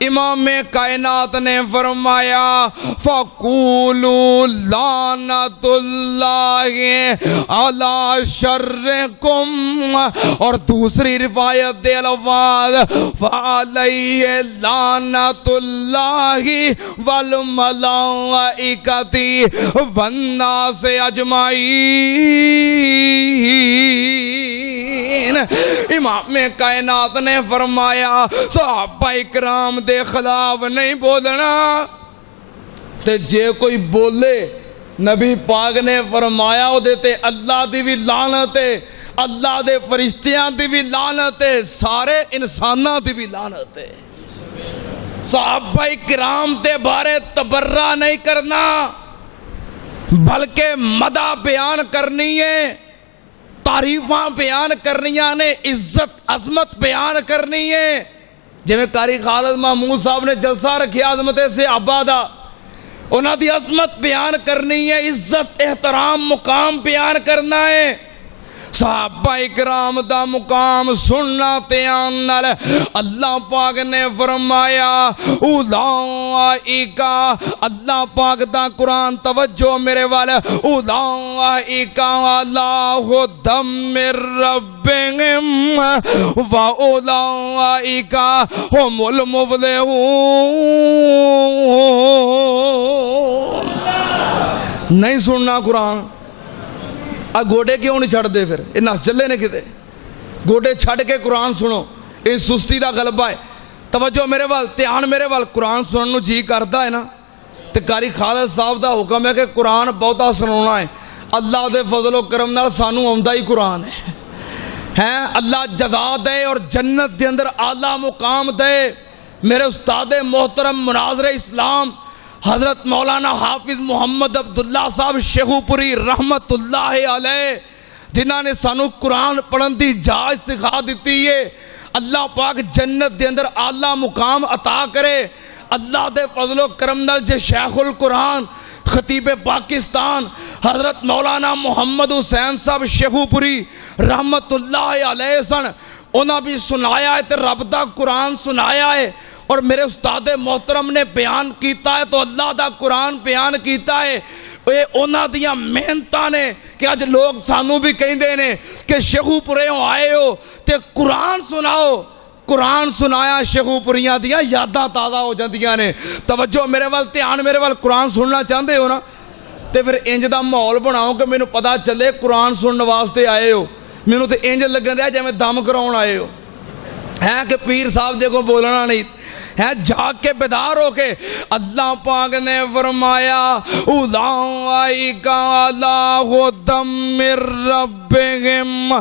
امام کائنات نے فرمایا فَقُولُوا لَعْنَةُ اللَّهِ عَلَى شَرِّكُمْ، اور دوسری روایت دے الفاظ فَعَلَيْهِ لَعْنَةُ اللَّهِ وَالْمَلَائِكَةِ وَالنَّاسِ أَجْمَعِينَ۔ امام کائنات نے فرمایا صحابہ اکرام دے خلاف نہیں بولنا، تے جے کوئی بولے نبی پاک نے فرمایا او دیتے اللہ دی بھی لعنت ہے، اللہ دے فرشتیاں دی بھی لعنت ہے، سارے انساناں دی بھی لعنت ہے۔ صحابہ اکرام دے بارے تبرہ نہیں کرنا، بلکہ مدح بیان کرنی ہے، تعریفاں بیان کرنیاں نے، عزت عظمت بیان کرنی ہے۔ جی میں قاری خالد محمود صاحب نے جلسہ رکھیا عظمت سے آبادہ، انہاں دی عظمت بیان کرنی ہے، عزت احترام مقام بیان کرنا ہے۔ صحابہ اکرام دا مقام سننا تیان نال اللہ پاک نے فرمایا اولائکا، اللہ پاک دا قرآن توجہ میرے والے، اولائکا علی ھدی من ربہم واولائکا ھم المفلحون۔ نہیں سننا قرآن، گوڑے کیوں نہیں چھڑ دے، پھر یہ نس چلے نے کتے گوڑے چھڑ کے قرآن سنو، یہ سستی دا غلبہ ہے۔ توجہ میرے وال، دھیان میرے وال، قرآن سننو جی کرتا ہے نا، تے قاری خالد صاحب دا حکم ہے کہ قرآن بہتا سنونا ہے۔ اللہ دے فضل و کرم نال سانو آمدہ ہی قرآن ہے، اللہ جزا دے اور جنت دے اندر اعلیٰ مقام دے۔ میرے استاد محترم مناظر اسلام حضرت مولانا حافظ محمد عبداللہ صاحب شیخو پوری رحمت اللہ علیہ، جنہاں نے سانو قرآن پڑھن دی جاج سکھا دیتی ہے، اللہ پاک جنت دے اندر اعلیٰ مقام عطا کرے۔ اللہ دے فضل و کرم نال جے شیخ القرآن خطیب پاکستان حضرت مولانا محمد حسین صاحب شیخو پوری رحمت اللہ علیہ سن، انہاں بھی سنایا ہے تے رب دا قرآن سنایا ہے، اور میرے استاد محترم نے بیان کیتا ہے تو اللہ دا قرآن بیان کیتا ہے۔ اے اونا دیاں محنتاں نے کہ آج لوگ سانو بھی کہیں دینے کہ شیخو پورے ہوں آئے ہو تے قرآن سناؤ، قرآن سنایا شیخو پوریاں دیاں یاداں تازہ ہو جاندیاں نے۔ توجہ میرے وال، دھیان میرے وال، قرآن سننا چاہتے ہو نا تے پھر انج دا ماحول بناؤ کہ مینوں پتہ چلے قرآن سننے واسطے آئے ہو، مینوں تے انج لگن دیا جے میں دم کراؤن آئے ہو، ہے کہ پیر صاحب دے کو بولنا نہیں ہے، جاگ کے بیدار ہو کے۔ اللہ پاک نے فرمایا اولائکا علی ھدی من ربہم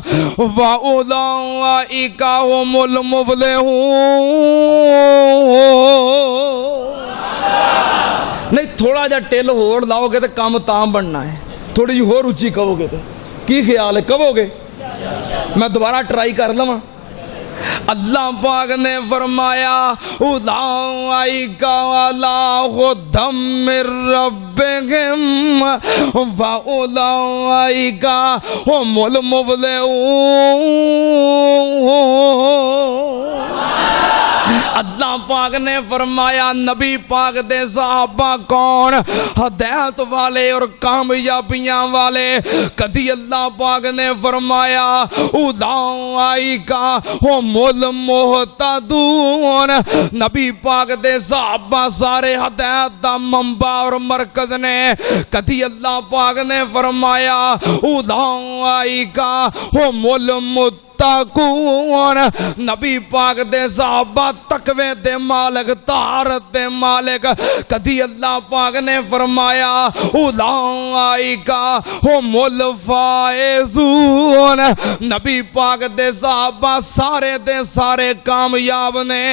واولائکا ھم المفلحون۔ نہیں تھوڑا جا ٹل ہور لاؤ گے تو کام تاں بننا ہے، تھوڑی جی ہور اچھی کہو گے تو کی خیال ہے، کہو گے؟ میں دوبارہ ٹرائی کر لوں۔ اللہ پاک نے فرمایا اولائکا علی ھدی من ربہم واولائکا ھم المفلحون۔ اللہ پاک نے فرمایا نبی پاک دے صحابہ کون؟ ہدایت والے اور کامیابیاں والے۔ کدی اللہ پاک نے فرمایا اولائکا ھم المہتدون، نبی پاک دے صحابہ سارے ہدایت دا منبع اور مرکز نے۔ کدی اللہ پاک نے فرمایا اولائکا ھم المتقون، نبی پاک دے صحابہ تقوی دے مالک، طہارت دے مالک۔ کدی اللہ پاک نے فرمایا اولائکا ھم الفائزون، نبی پاک دے صحابہ سارے دے سارے کامیاب نے۔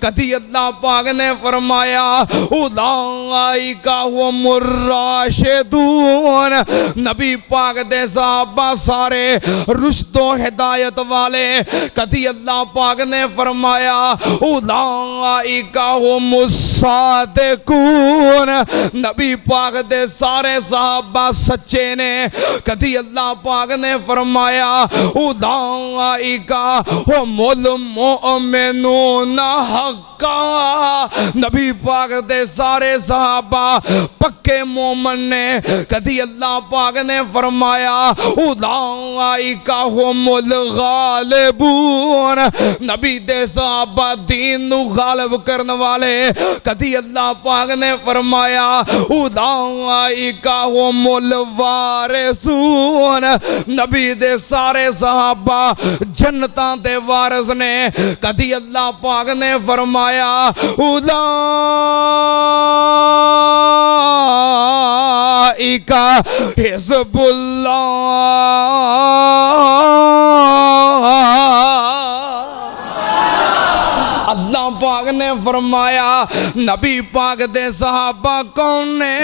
کدی اللہ پاک نے فرمایا اولائکا ھم الراشدون، نبی پاک دے صحابہ سارے رشد و ہدایت والے کدی اللہ پاک نے فرمایا اولئک هم الصادقون، نبی پاک دے سارے صحابہ سچے نے۔ کدی اللہ پاک نے فرمایا اولئک هم المؤمنون حقا، نبی پاک دے سارے صحابہ پکے مومن نے۔ کدی اللہ پاک نے فرمایا اولئک هم الغالبون، نبی دے صحابہ دین نو غالب کرن والے۔ کدی اللہ پاک نے فرمایا اولئک هم الوارثون، نبی دے سارے صحابہ جنتاں دے وارث نے۔ کدی اللہ پاک نے فرمایا اولئک حزب اللہ پاک نے فرمایا نبی پاک دے صحابہ کون نے؟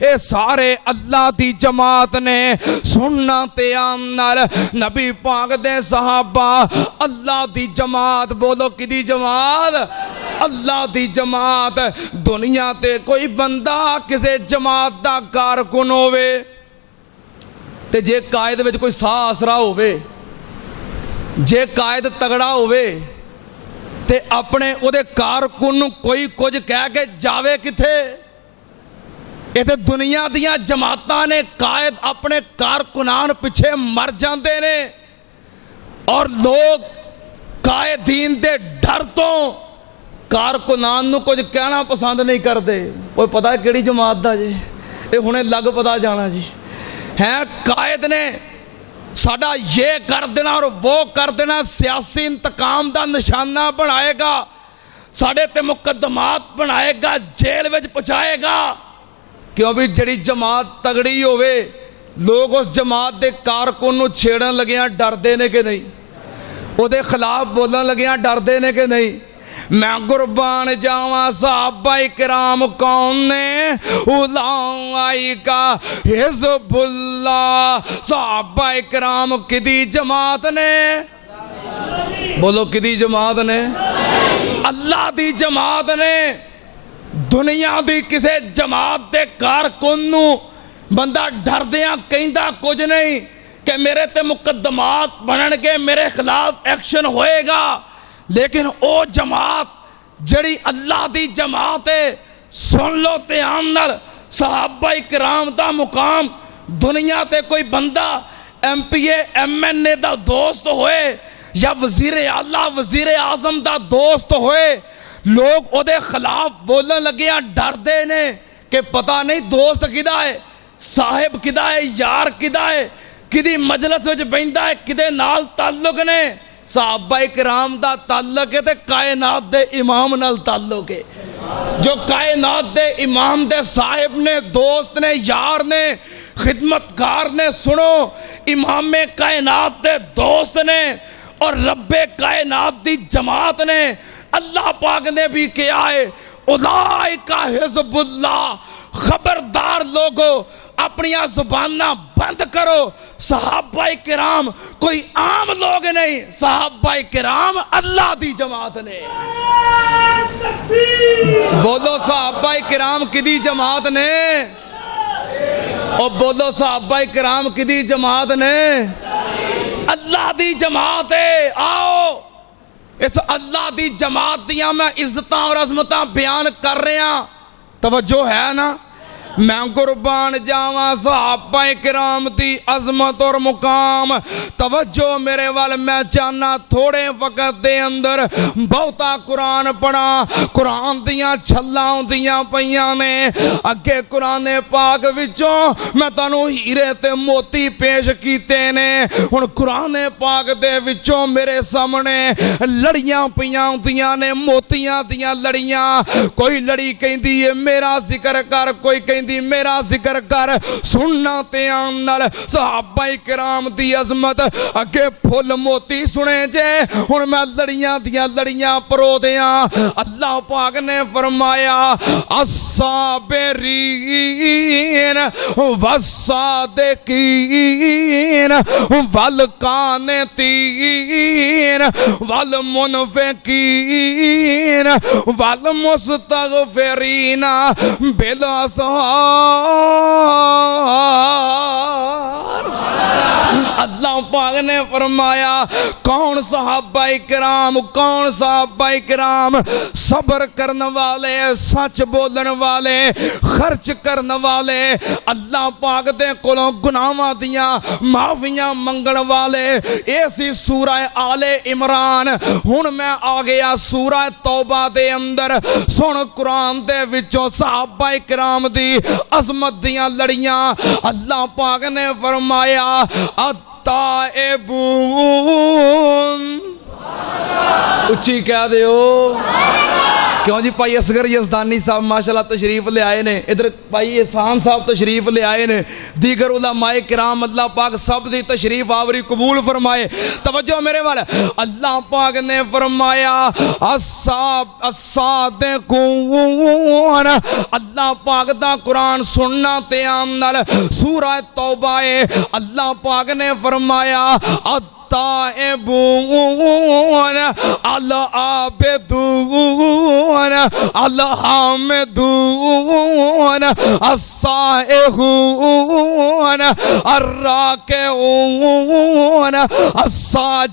اے سارے اللہ دی جماعت نے۔ سننا تے آمنال نبی پاک دے صحابہ اللہ دی جماعت، بولو کدی جماعت؟ اللہ دی جماعت۔ دنیا تے کوئی بندہ کسے جماعت دا کارکن ہوئے تے جے قائد وچ کوئی سا آسرا ہوئے، جے قائد تگڑا ہوئے تے اپنے او دے کارکن کوئی کچھ کہہ کے جاوے کتھے؟ یہ تے دنیا دیاں جماعتاں نے قائد اپنے کارکنان پیچھے مر جاندے نے، اور لوگ قائدین دے ڈر تو کارکنان نو کچھ کہنا پسند نہیں کرتے۔ وہ پتہ ہے کیڑی جماعت دا جی، یہ ہنے لگ پتا جانا جی ہے قائد نے ساڈا یہ کر دینا اور وہ کر دینا، سیاسی انتقام دا نشانہ بنائے گا، ساڈے تے مقدمات بنائے گا، جیل وچ پہنچائے گا۔ کیوں بھی جڑی جماعت تگڑی ہوئے لوگ اس جماعت دے کارکن نو چھیڑن لگیاں ڈر دینے کے نہیں، او دے خلاف بولن لگیاں ڈر دینے کے نہیں۔ میں قربان جاواں صحابہ کرام کون نے؟ اولئک حزب اللہ، صحابہ کرام کدی جماعت نے؟ بولو کدی جماعت نے؟ اللہ دی جماعت نے۔ دنیا دی کسے جماعت دے کارکن نو بندہ ڈر دیاں کہندا کچھ نہیں کہ میرے تے مقدمات بنن کے میرے خلاف ایکشن ہوئے گا، لیکن او جماعت جڑی اللہ دی جماعت ہے، سن لو تے آمنر صحابہ کرام دا مقام دنیا تے کوئی بندہ M P A M N A دا دوست ہوئے یا وزیر اعلیٰ وزیر اعظم دا دوست ہوئے، لوگ او دے خلاف بولن لگیاں ڈر دے نے کہ پتہ نہیں دوست کدا ہے، صاحب کدا ہے، یار کدا ہے، کدی مجلس وچ بیندا ہے، کدے نال تعلق نے۔ صحابہ کرام دا تعلق ہے تے کائنات دے امام نال تعلق ہے۔ جو کائنات دے امام دے صاحب نے، دوست نے، یار نے، خدمتگار نے، سنو امام کائنات دے دوست نے اور رب کائنات دی جماعت نے۔ اللہ پاک نے بھی کیا ہے اولئک حزب اللہ، خبردار لوگو اپنی زبانہ بند کرو، صحابہ کرام کوئی عام لوگ نہیں، صحابہ کرام اللہ دی جماعت نے۔ بولو صحابہ کرام کدی جماعت نے؟ اور بولو صحابہ کرام کدی جماعت نے؟ اللہ دی جماعت ہے۔ آؤ اس اللہ دی جماعت دیاں میں عزتاں اور عظمتاں بیان کر رہے ہیں، توجہ ہے نا؟ میں قربان جاواں صحابہ کرام دی عظمت اور مقام، توجہ میرے وال میں چاہنا تھوڑے وقت دے اندر بہتا قرآن پڑھا، قرآن دیاں چھلاں دیاں پیاں نے، اگے قرآن پاک وچوں میں تانوں ہیرے تے موتی پیش کیتے نے، ہن قرآن پاک دے وچوں میرے سامنے لڑیاں پیاں دیاں نے، موتیاں دیاں لڑیاں، کوئی لڑی کہندی ہے میرا ذکر کر، کوئی کہندی دی میرا ذکر کر سننا تے آن نال صحابہ کرام دی عظمت اگے پھول موتی سنے جے ہن میں لڑیاں دیاں لڑیاں پرو دیاں اللہ پاک نے فرمایا الصابرین والصادقین والقانتین والمنفقین والمستغفرین بالاسحار اللہ پاک نے فرمایا کون صحابہ کرام صبر کرنے والے سچ بولن والے خرچ کرنے والے اللہ پاک دے کولوں گناہاں دیاں معافیاں منگن والے ایسی سورہ آل عمران ہن میں آ گیا سورہ توبہ دے اندر سن قرآن دے وچوں صحابہ کرام دی عظمت دیاں لڑیاں اللہ پاک نے فرمایا التائبون اچھی کہہ دیو کیوں جی بھائی اصغر یزدانی صاحب ماشاءاللہ تشریف لے آئے نے ادھر بھائی احسان صاحب تشریف لے آئے نے دیگر علماء کرام اللہ پاک سب دی تشریف آوری قبول فرمائے توجہ میرے والے اللہ پاک نے فرمایا الصادقون اللہ پاک دا قرآن سننا تے آن نال سورہ توبہ اللہ پاک نے فرمایا التائبون العابدون الحامدون السائحون الراكعون الساجدون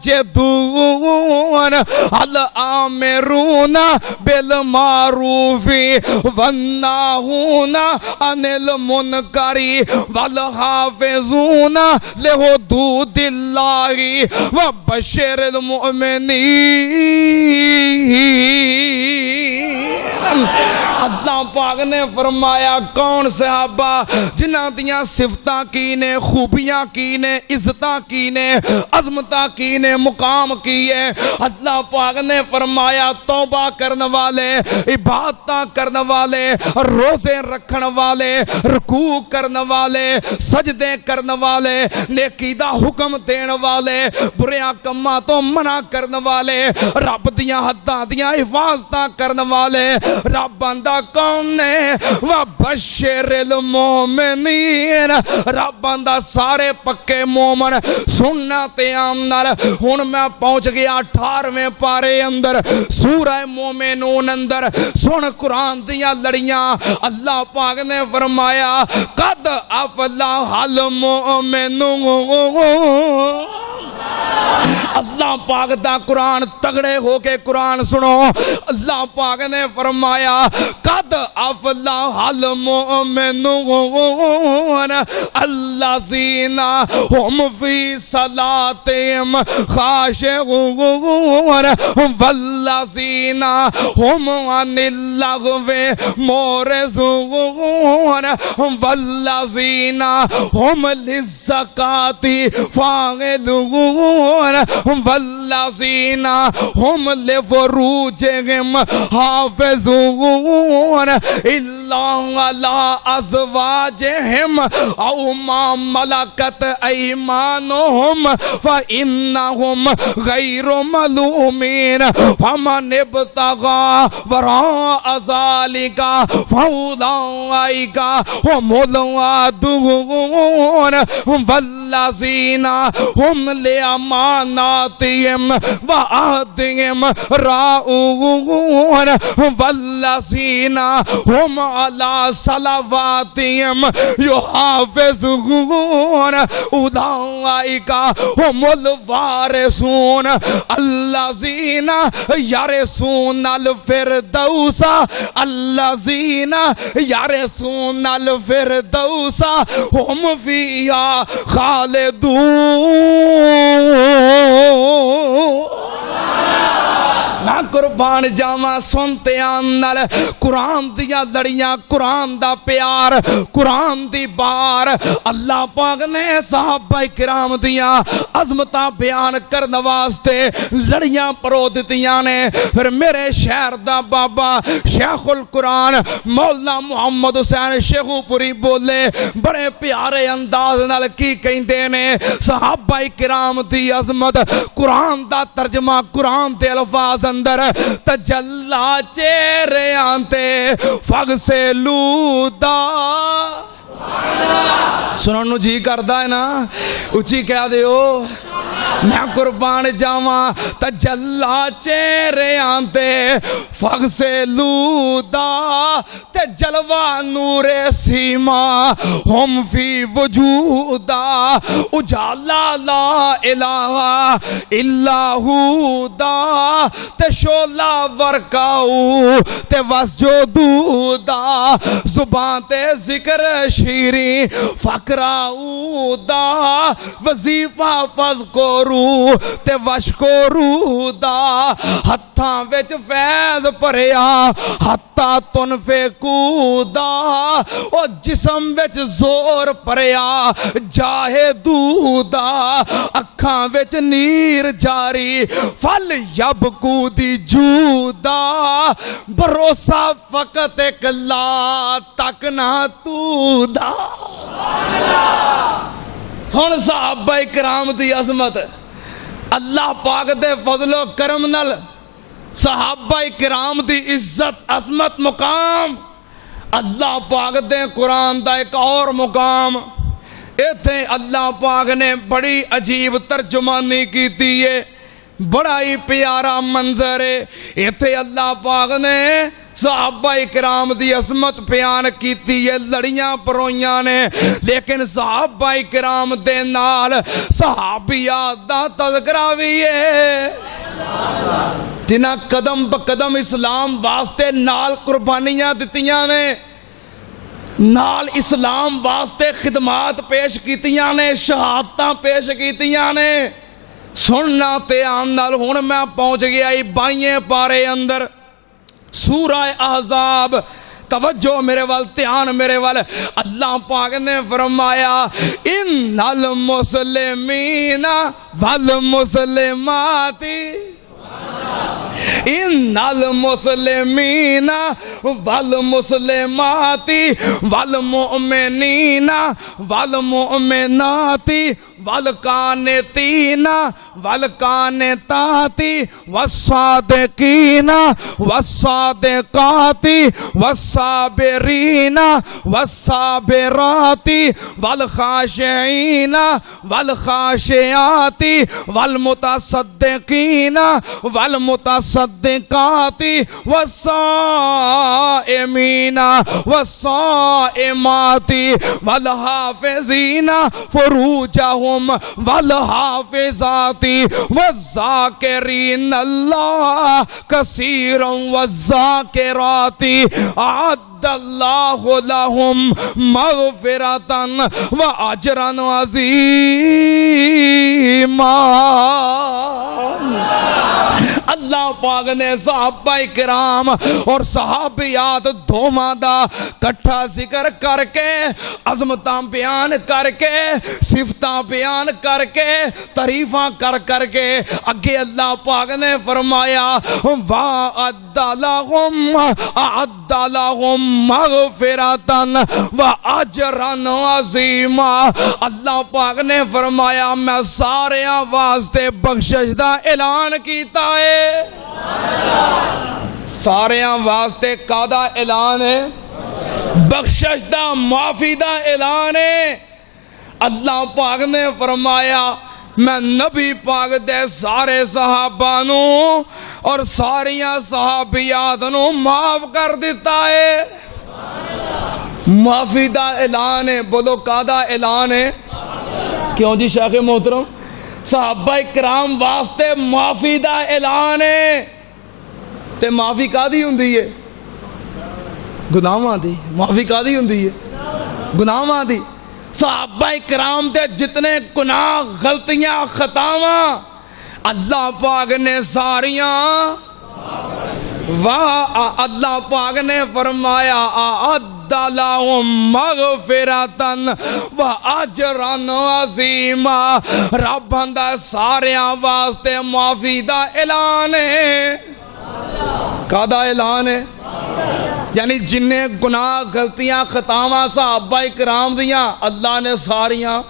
الآمرون بالمعروف والناهون عن المنكر والحافظون لحدود الله وبشر المؤمنین اللہ پاک نے فرمایا کون صحابہ جنہ دیاں صفتاں کی نے خوبیاں کی نے عزتاں کی نے عظمتاں کی نے مقام کی ہے اللہ پاک نے فرمایا توبہ کرنے والے عبادتاں کرنے والے روزے رکھنے والے رکوع کرنے والے سجدے کرنے والے نیکی دا حکم دینے والے بریاں کماں تو منع کرنے والے رب دیاں حداں دیاں حفاظتاں کرنے والے رب بندہ کون نے وَبَشِّرِ الْمُؤْمِنِينَ رب بندہ سارے پکے مومن سننا تے آمنال ہن میں پہنچ گیا 18ویں پارے اندر سورہ مومنون اندر سن قرآن دیاں لڑیاں اللہ پاک نے فرمایا قد افلح المؤمنون اللہ پاک دا قرآن تگڑے ہو کے قرآن سنو اللہ پاک نے فرمایا قد افلح المؤمنون الذین هم فی صلاتهم خاشعون والذین هم عن اللغو معرضون والذین هم للزکاة فاعلون والذین هم لفروجهم حافظون الا علی ازواجهم او ما ملکت ایمانهم فانهم غیر ملومین فمن ابتغى وراء ذلك فاولئک هم العادون والذین هم لأماناتهم وعهدهم راعون والذین هم على صلواتهم يحافظون اولئک هم الوارثون الذین يرثون الفردوس الذین يرثون الفردوس هم فيها خالدون میں قربان جاواں سنتے نال قرآن دیا لڑیاں، قرآن دا پیار، قرآن دی بار، اللہ پاک نے صحابہ کرام دیا عظمتاں بیان کرن واسطے لڑیاں پرو دتیاں نے۔ پھر میرے شہر دا بابا شیخ القرآن مولانا محمد حسین شیخو پوری بولے بڑے پیارے انداز نال کی کہندے نے صحابہ کرام دی عظمت، قرآن دا ترجمہ، قرآن دے الفاظ اندر تجلا چہرے آنتے فگ سے لودا۔ سنن نو جی کردا ہے نا، اچھی کہہ دیو میں قربان جاواں تجلا چہرے آنتے فگ سے لودا تے جلوہ نور سیما ہم فی وجودا، اجالا لا الہ الا ہو دا تے شولا ورکاؤ تے وسجودو دا، زبان تے ذکر شیری فقراؤ دا، وظیفہ فذکرو تے وشکرو دا، ہتھاں وچ فیض پریا ہتھا تنفقو دا، او جسم وچ زور پریا جاہدو دا، اکھاں وچ نیر جاری فل یبکو دی جودا، بھروسہ فقط ایک لا تک نہ تو دا۔ سن صحابہ کرام دی عظمت، اللہ پاک دے فضل و کرم نال صحابہ کرام دی عزت عظمت مقام، اللہ پاک دے قرآن دا ایک اور مقام، ایتھے اللہ پاک نے بڑی عجیب ترجمانی کی ہے، بڑا ہی پیارا منظر ہے۔ ایتھے اللہ پاک نے صحابہ کرام دی عظمت بیان کیتی ہے، لڑیاں پرویاں نے، لیکن صحابہ کرام دے نال صحابیات دا تذکرہ بھی ہے جنہ قدم بقدم اسلام واسطے نال قربانیاں دتیاں نے، نال اسلام واسطے خدمات پیش کیتیاں نے، شہادتاں پیش کیتیاں نے۔ سننا تے آن نال ہن میں پہنچ گیا ہی 22 پارے اندر سورہ احزاب، توجہ میرے وال، دھیان میرے وال، اللہ پاک نے فرمایا ان المسلمین والمسلمات، ان المسلمین والمسلمات والمؤمنین والمؤمنات والقانتین والقانتات والصادقین والصادقات والصابرین والصابرات والخاشعین والخاشعات والمتصدقین والمتصدقات والصائمین والصائمات والحافظین فروجہم والحافظات والذاکرین اللہ کثیرا والذاکرات اعد اللہ لہم مغفرتا واجرا عظیما۔ اللہ پاک نے صحابہ کرام اور صحابیات دوواں دا کٹھا ذکر کر کے، عظمتاں بیان کر کے، صفتاں بیان کر کے، تعریفاں کر کر کے اگے اللہ پاک نے فرمایا وَأَعَدَّ لَهُم مَغْفِرَةً وَأَجْرًا عَظِيمًا۔ اللہ پاک نے فرمایا میں سارے واسطے بخشش دا اعلان کیتا ہے، سارے واسطے کادا اعلان ہے، بخشش دا معافی دا اعلان ہے۔ اللہ پاک نے فرمایا میں نبی پاک دے سارے صحابہ نو اور ساریاں صحابیات نو معاف کر دیتا ہے۔ معافی دا اعلان ہے، بولو کادا اعلان ہے؟ کیوں جی شیخ محترم؟ صحابہ کرام واسطے معافی دا اعلان ہے، تے معافی کادی ہوندی ہے؟ گناہاں دی۔ معافی کادی ہوندی ہے؟ گناہاں دی۔ صحابہ کرام دے جتنے گناہ، غلطیاں، خطاواں اللہ پاک نے ساریاں واہ اللہ پاک نے فرمایا اعد لہم مغفرتن و اجرن عظیما، رب بندہ ساریاں واسطے معافی دا اعلان ہے۔ کادا اعلان ہے؟ یعنی جنہیں گناہ غلطیاں خطاواں صحابہ کرام دیاں اللہ نے ساریاں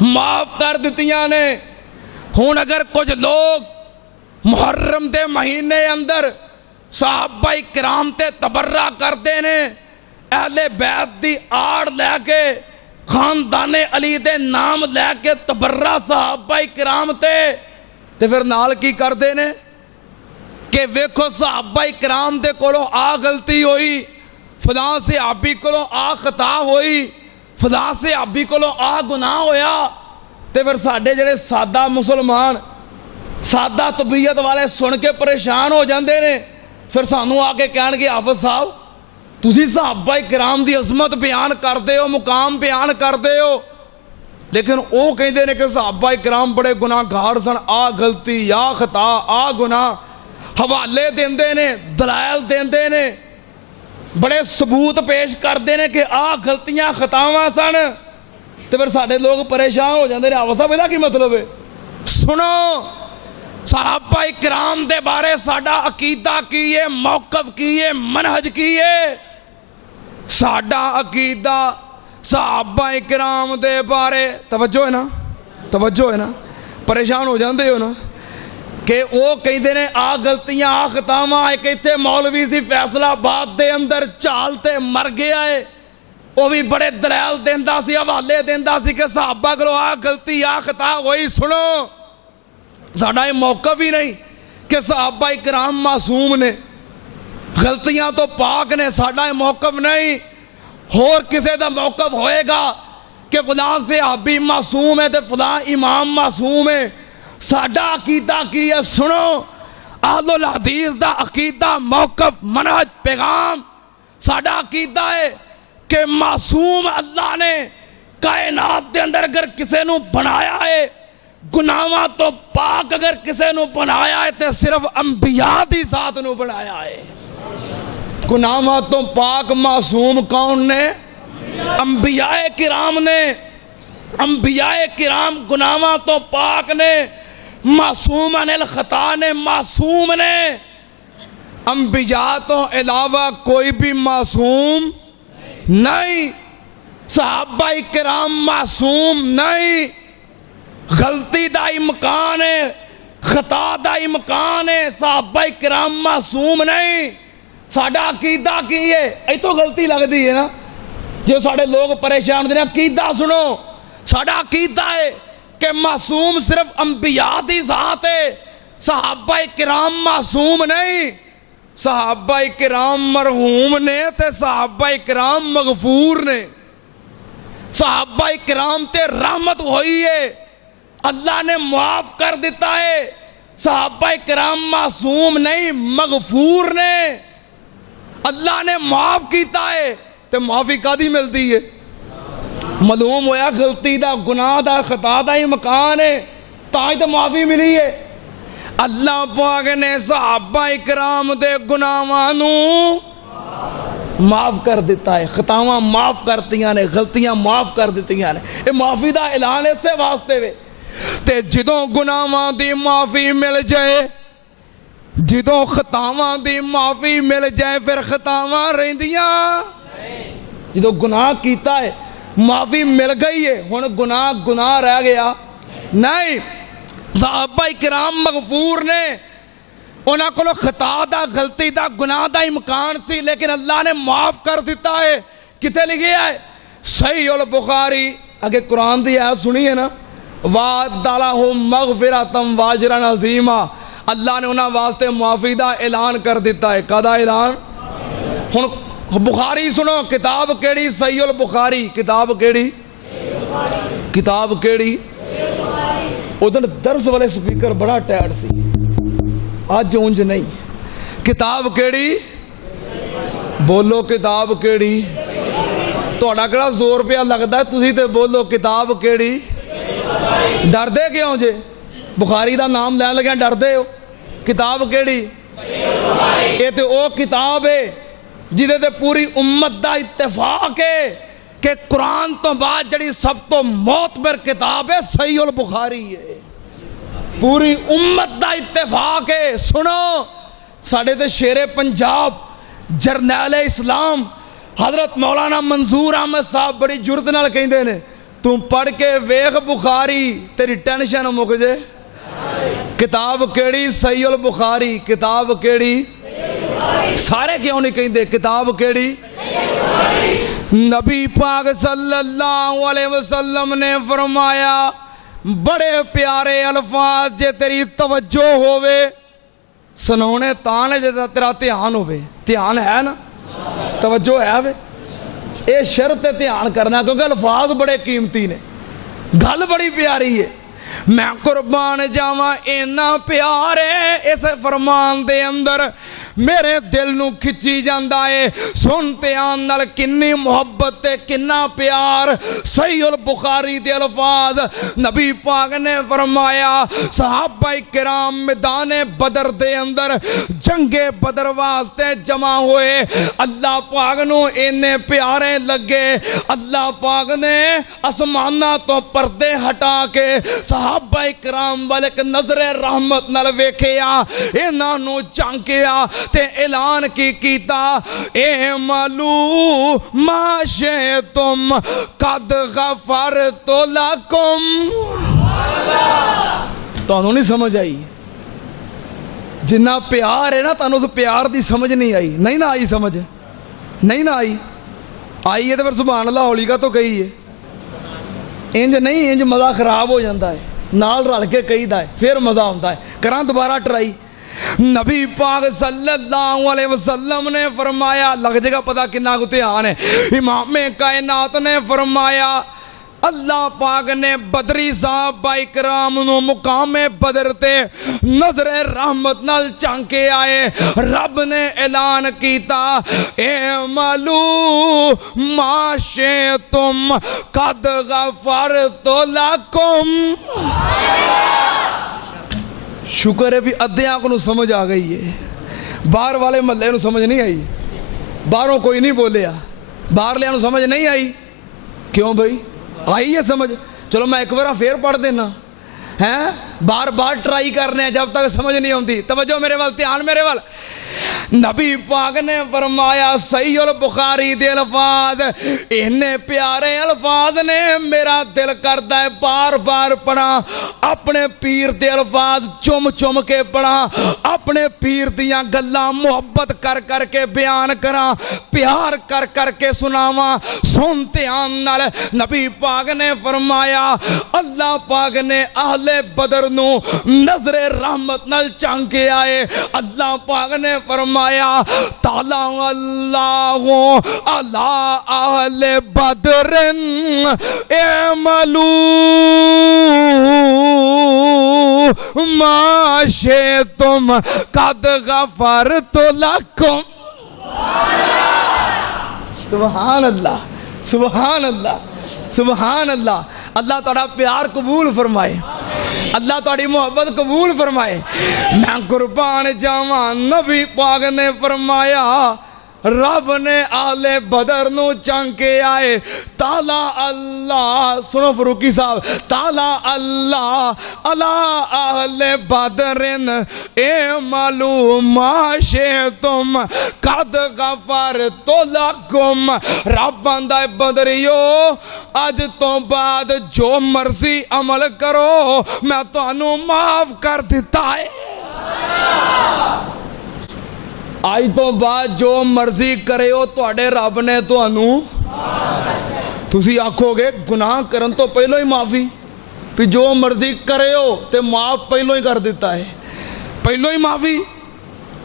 معاف کر دیتیاں نے۔ ہون اگر کچھ لوگ محرم دے مہینے اندر صحابہ کرام تے تبرہ کردے نے، اہل بیت دی آڑ لے کے، خاندان علی دے نام لے کے تبرہ صحابہ کرام تے پھر نال کی کردے نے کہ ویکھو صحابہ کرام دے کولوں آ غلطی ہوئی، فلاں صحابی کولوں آ خطا ہوئی، فلاں صحابی کولوں آ گناہ ہویا، تے پھر ساڈے جڑے سادہ مسلمان سادہ طبیعت والے سن کے پریشان ہو جاندے نے، پھر سانوں آ کے کہن گے حافظ صاحب تسی صحابہ کرام دی عظمت بیان کردے ہو، مقام بیان کردے ہو، لیکن او کہندے نے کہ صحابہ کرام بڑے گناہ گار سن، آ غلطی یا خطا آ گناہ، حوالے دیندے نے، دلائل دیندے نے، بڑے ثبوت پیش کردے نے کہ آ غلطیاں خطاواں سن، تے پھر ساڈے لوگ پریشان ہو جاندے نے حافظ صاحب ਇਹਦਾ ਕੀ مطلب ہے؟ سنو صحابہ کرام دے بارے ساڈا عقیدہ کی ہے، موقف کی ہے، منہج کی ہے۔ ساڈا عقیدہ صحابہ کرام دے بارے توجہ ہے نا، توجہ ہے نا، پریشان ہو جاندے ہو نا کہ وہ کہندے نے آ غلطیاں آ خطاواں، ایک ایتھے مولوی سی فیصلہ آباد دے اندر چال تے مر گیا ہے، وہ بھی بڑے دلائل دیندا سی، حوالے دیندا سی کہ صحابہ کولوں آ غلطی آ خطا ہوئی۔ سنو ساڈا یہ موقف ہی نہیں کہ صحابہ کرام معصوم نے، غلطیاں تو پاک نے، ساڈا یہ موقف نہیں۔ اور کسے دا موقف ہوئے گا کہ فلاں صحابی معصوم ہے تے فلاں امام معصوم ہے، ساڈا عقیدہ کی ہے؟ سنو اہل الحدیث دا عقیدہ، موقف، منہج، پیغام، ساڈا عقیدہ ہے کہ معصوم اللہ نے کائنات دے اندر اگر کسے نو بنایا ہے، گناہاں تو پاک اگر کسے نو بنایا ہے تے صرف انبیاء دی ذات نو بنایا ہے۔ گناہاں تو پاک معصوم کون نے؟ انبیاء کرام نے۔ انبیاء کرام گناہاں تو پاک نے، معصوم عن الخطا نے، معصوم نے۔ انبیاء تو علاوہ کوئی بھی معصوم نہیں، صحابہ کرام معصوم نہیں۔ غلطی دا امکان ہے، خطا دا امکان ہے، صحابہ کرام معصوم نہیں۔ ساڈا عقیدہ کی ہے؟ ایتھوں غلطی لگدی ہے نا جو ساڈے لوگ پریشان ہوندے نے۔ عقیدہ سنو، ساڈا عقیدہ ہے کہ معصوم صرف انبیاء دی ذات ہے، صحابہ کرام معصوم نہیں۔ صحابہ کرام مرحوم نے تے صحابہ کرام مغفور نے۔ صحابہ کرام تے رحمت ہوئی ہے، اللہ نے معاف کر دیتا ہے۔ صحابہ کرام معصوم نہیں، مغفور نے، اللہ نے معاف کیتا ہے۔ تے معافی کادی ملتی ہے؟ معلوم ہویا غلطی دا، گناہ دا، خطا دا امکان ہے، تاں تے معافی ملی ہے۔ اللہ پاک نے صحابہ کرام دے گناہاں نو معاف کر دیتا ہے، خطاواں معاف کرتیاں نے، غلطیاں معاف کر دیتیاں نے۔ یہ معافی دا اعلان اس سے واسطے وے تے جدوں گناہاں دی معافی مل جائے، جدوں خطاواں دی معافی مل جائے پھر خطاواں رہندیاں؟ جدوں گناہ کیتا ہے معافی مل گئی ہے، ہن گناہ رہ گیا نہیں۔ صحابہ کرام مغفور نے، انہاں کولوں خطا دا، غلطی دا، گناہ دا امکان سی لیکن اللہ نے معاف کر دیتا ہے۔ کتے لکھیا ہے؟ صحیح البخاری، اگے قرآن دی آیت سنی ہے نا، وَعَدَّ لَهُم مَغْفِرَةً وَأَجْرًا عَظِيمًا، اللہ نے انہاں واسطے معافی دا اعلان کر دیتا ہے۔ کدا اعلان؟ ہن بخاری سنو، کتاب کیڑی؟ صحیح البخاری۔ کتاب کیڑی؟ کتاب کیڑی؟ ادھر درس والے سپیکر بڑا ٹائٹ سی، آج اونج نہیں۔ کتاب کیڑی؟ بولو کتاب کیڑی؟ تہاڈا کیڑا زور پیا لگدا ہے، تسی تے بولو کتاب کیڑی؟ ڈردے کیوں جے؟ بخاری دا نام لین لگیا ڈردے ہو؟ کتاب کیڑی؟ یہ تو وہ کتاب ہے جہدے تے پوری امت دا اتفاق ہے کہ قرآن تو بعد جڑی سب تو معتبر کتاب ہے صحیح البخاری ہے، پوری امت دا اتفاق ہے۔ سنو ساڑھے تے شیر پنجاب جرنیل اسلام حضرت مولانا منظور احمد صاحب بڑی جرت نال کہندے نے تم پڑھ کے ویخ بخاری تیری ٹینشن مک جے۔ کتاب کیڑی؟ صحیح البخاری۔ کتاب کیڑی؟ سارے کیوں نہیں کہندے کتاب کیڑی؟ نبی پاک صلی اللہ علیہ وسلم نے فرمایا بڑے پیارے الفاظ جے تیری توجہ ہووے سنونے تانے جے تیرا دھیان ہووے، دھیان ہے نا، توجہ ہے وے، اے شرط ہے دھیان کرنا کیونکہ الفاظ بڑے قیمتی نے، گل بڑی پیاری ہے۔ میں قربان جاواں اینا پیار ہے اس فرمان دے اندر میرے دل نو کھچی جاندا ہے۔ سنتے آن نال کنی محبت تے کنا پیار۔ صحیح البخاری دے الفاظ نبی پاک نے فرمایا صحابہ کرام میدان بدر دے اندر جنگ بدر واسطے جمع ہوئے، اللہ پاک نو اینے پیارے لگے، اللہ پاک نے آسماناں تو پردے ہٹا کے صحابہ کرام والک نظر رحمت نال ویکھیا، انہاں نو چانکیا تے اعلان کی کیتا اعملوا ما شئتم قد غفرت لکم۔ تانوں نہیں سمجھ آئی؟ جنہ پیار ہے نا تانوں اس پیار دی سمجھ نہیں آئی، نہیں نہ آئی سمجھ، نہیں نہ آئی، آئی ہے تو پھر سبحان اللہ ہولی کا تو کہی ہے، انج نہیں، انج مزہ خراب ہو جاتا ہے، نال رل کے کہی دا ہے پھر مزہ ہوتا ہے۔ کراں دوبارہ ٹرائی۔ نبی پاک صلی اللہ علیہ وسلم نے فرمایا، لگ جائے گا پتہ کنا کو دھیان ہے، امام کائنات نے فرمایا اللہ پاک نے بدری صحابہ اکرام نو مقام بدر تے نظر رحمت نال چانکے آئے، رب نے اعلان کیتا اعملوا ما شئتم قد غفرت لکم۔ شکر ہے بھی ادھیاں کو سمجھ آ گئی ہے، باہر والے محلے نو سمجھ نہیں آئی، باہروں کوئی نہیں بولیا، باہر لیا نو سمجھ نہیں آئی، کیوں بھائی آئی ہے سمجھ؟ چلو میں ایک بار پھر پڑھ دینا ہے، بار بار ٹرائی کرنے جب تک سمجھ نہیں ہوتی۔ توجہ میرے وال، دھیان میرے وال۔ نبی پاک نے فرمایا صحیح البخاری دے الفاظ اتنے پیارے الفاظ نے میرا دل کرتا ہے بار بار پڑھا، اپنے پیر دے الفاظ چم چم کے پڑھا، اپنے پیر دیاں گلاں محبت کر کر کے بیان کرا، پیار کر کر کے سناواں۔ سنتے آن نال نبی پاک نے فرمایا اللہ پاک نے اہل بدر نو نظر رحمت نال چانکے آئے، اللہ پاک نے فرمایا تعالی اللہ علی اہل بدر اعملوا ما شئتم قد غفرت لکم۔ سبحان اللہ، سبحان اللہ، سبحان اللہ۔ اللہ تعالیٰ پیار قبول فرمائے، اللہ تعالی محبت قبول فرمائے۔ میں قربان جاواں نبی پاک نے فرمایا رب نے اہل بدر نو چانکے آئے، تالا اللہ، سنو فروقی صاحب، تالا اللہ علی اہل بدرن اعملوا ما شئتم قد غفرت لکم۔ رب بندہ بدریو اج تو بعد جو مرضی عمل کرو میں تانوں معاف کر دیتا ہے۔ آج تو بعد جو مرضی کرے ہو تواڈے رب نے تانوں، تسی آکھو گے گناہ کرن تو پہلو ہی معافی، پھر جو مرضی کرے ہو تے معاف پہلو ہی کر دیتا ہے، پہلو ہی معافی،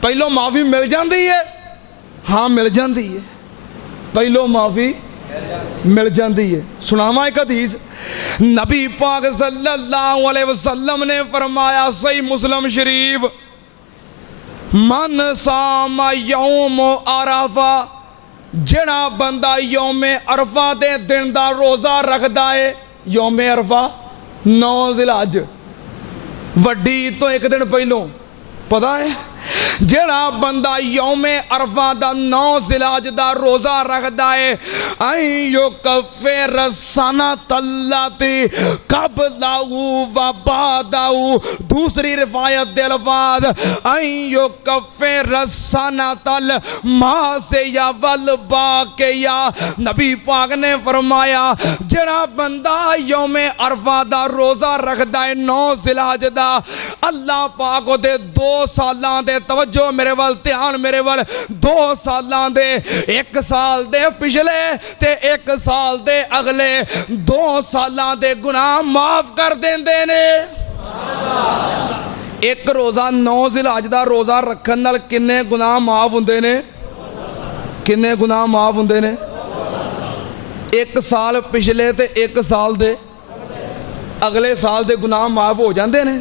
پہلو معافی مل جاندی ہے، ہاں مل جاندی ہے، پہلو معافی مل جاندی ہے۔ سناواں ایک حدیث، نبی پاک صلی اللہ علیہ وسلم نے فرمایا صحیح مسلم شریف، من صام یوم عرفہ، جڑا بندہ یوم عرفہ دے دن دا روزہ رکھدا ہے، یوم عرفہ 9 ذی الحج، وڈی تو ایک دن پہلوں، پتہ ہے جڑا بندہ یوم عرفہ دا 9 ذیلحج دا روزہ رکھدا ہے این یکفر سنۃ التی قبلہ و بعدہ، دوسری روایت دے الفاظ این یکفر سنۃ الماضیہ والباقیہ، نبی پاک نے فرمایا جڑا بندہ یوم عرفہ دا روزہ رکھدا ہے 9 ذیلحج دا، اللہ پاک دے 2 سالاں دے، توجہ میرے وال، دھیان میرے وال، 2 سالاں دے، 1 سال دے پچھلے تے 1 سال دے اگلے 2 سالاں دے گناہ معاف کر دیندے نے۔ ایک روزہ 9 ذیلحج دا روزہ رکھن نال کنے گناہ معاف ہوندے نے؟ کنے گناہ معاف ہوندے نے؟ 1 سال پچھلے تے 1 سال دے اگلے سال دے گناہ معاف ہو جاندے نے؟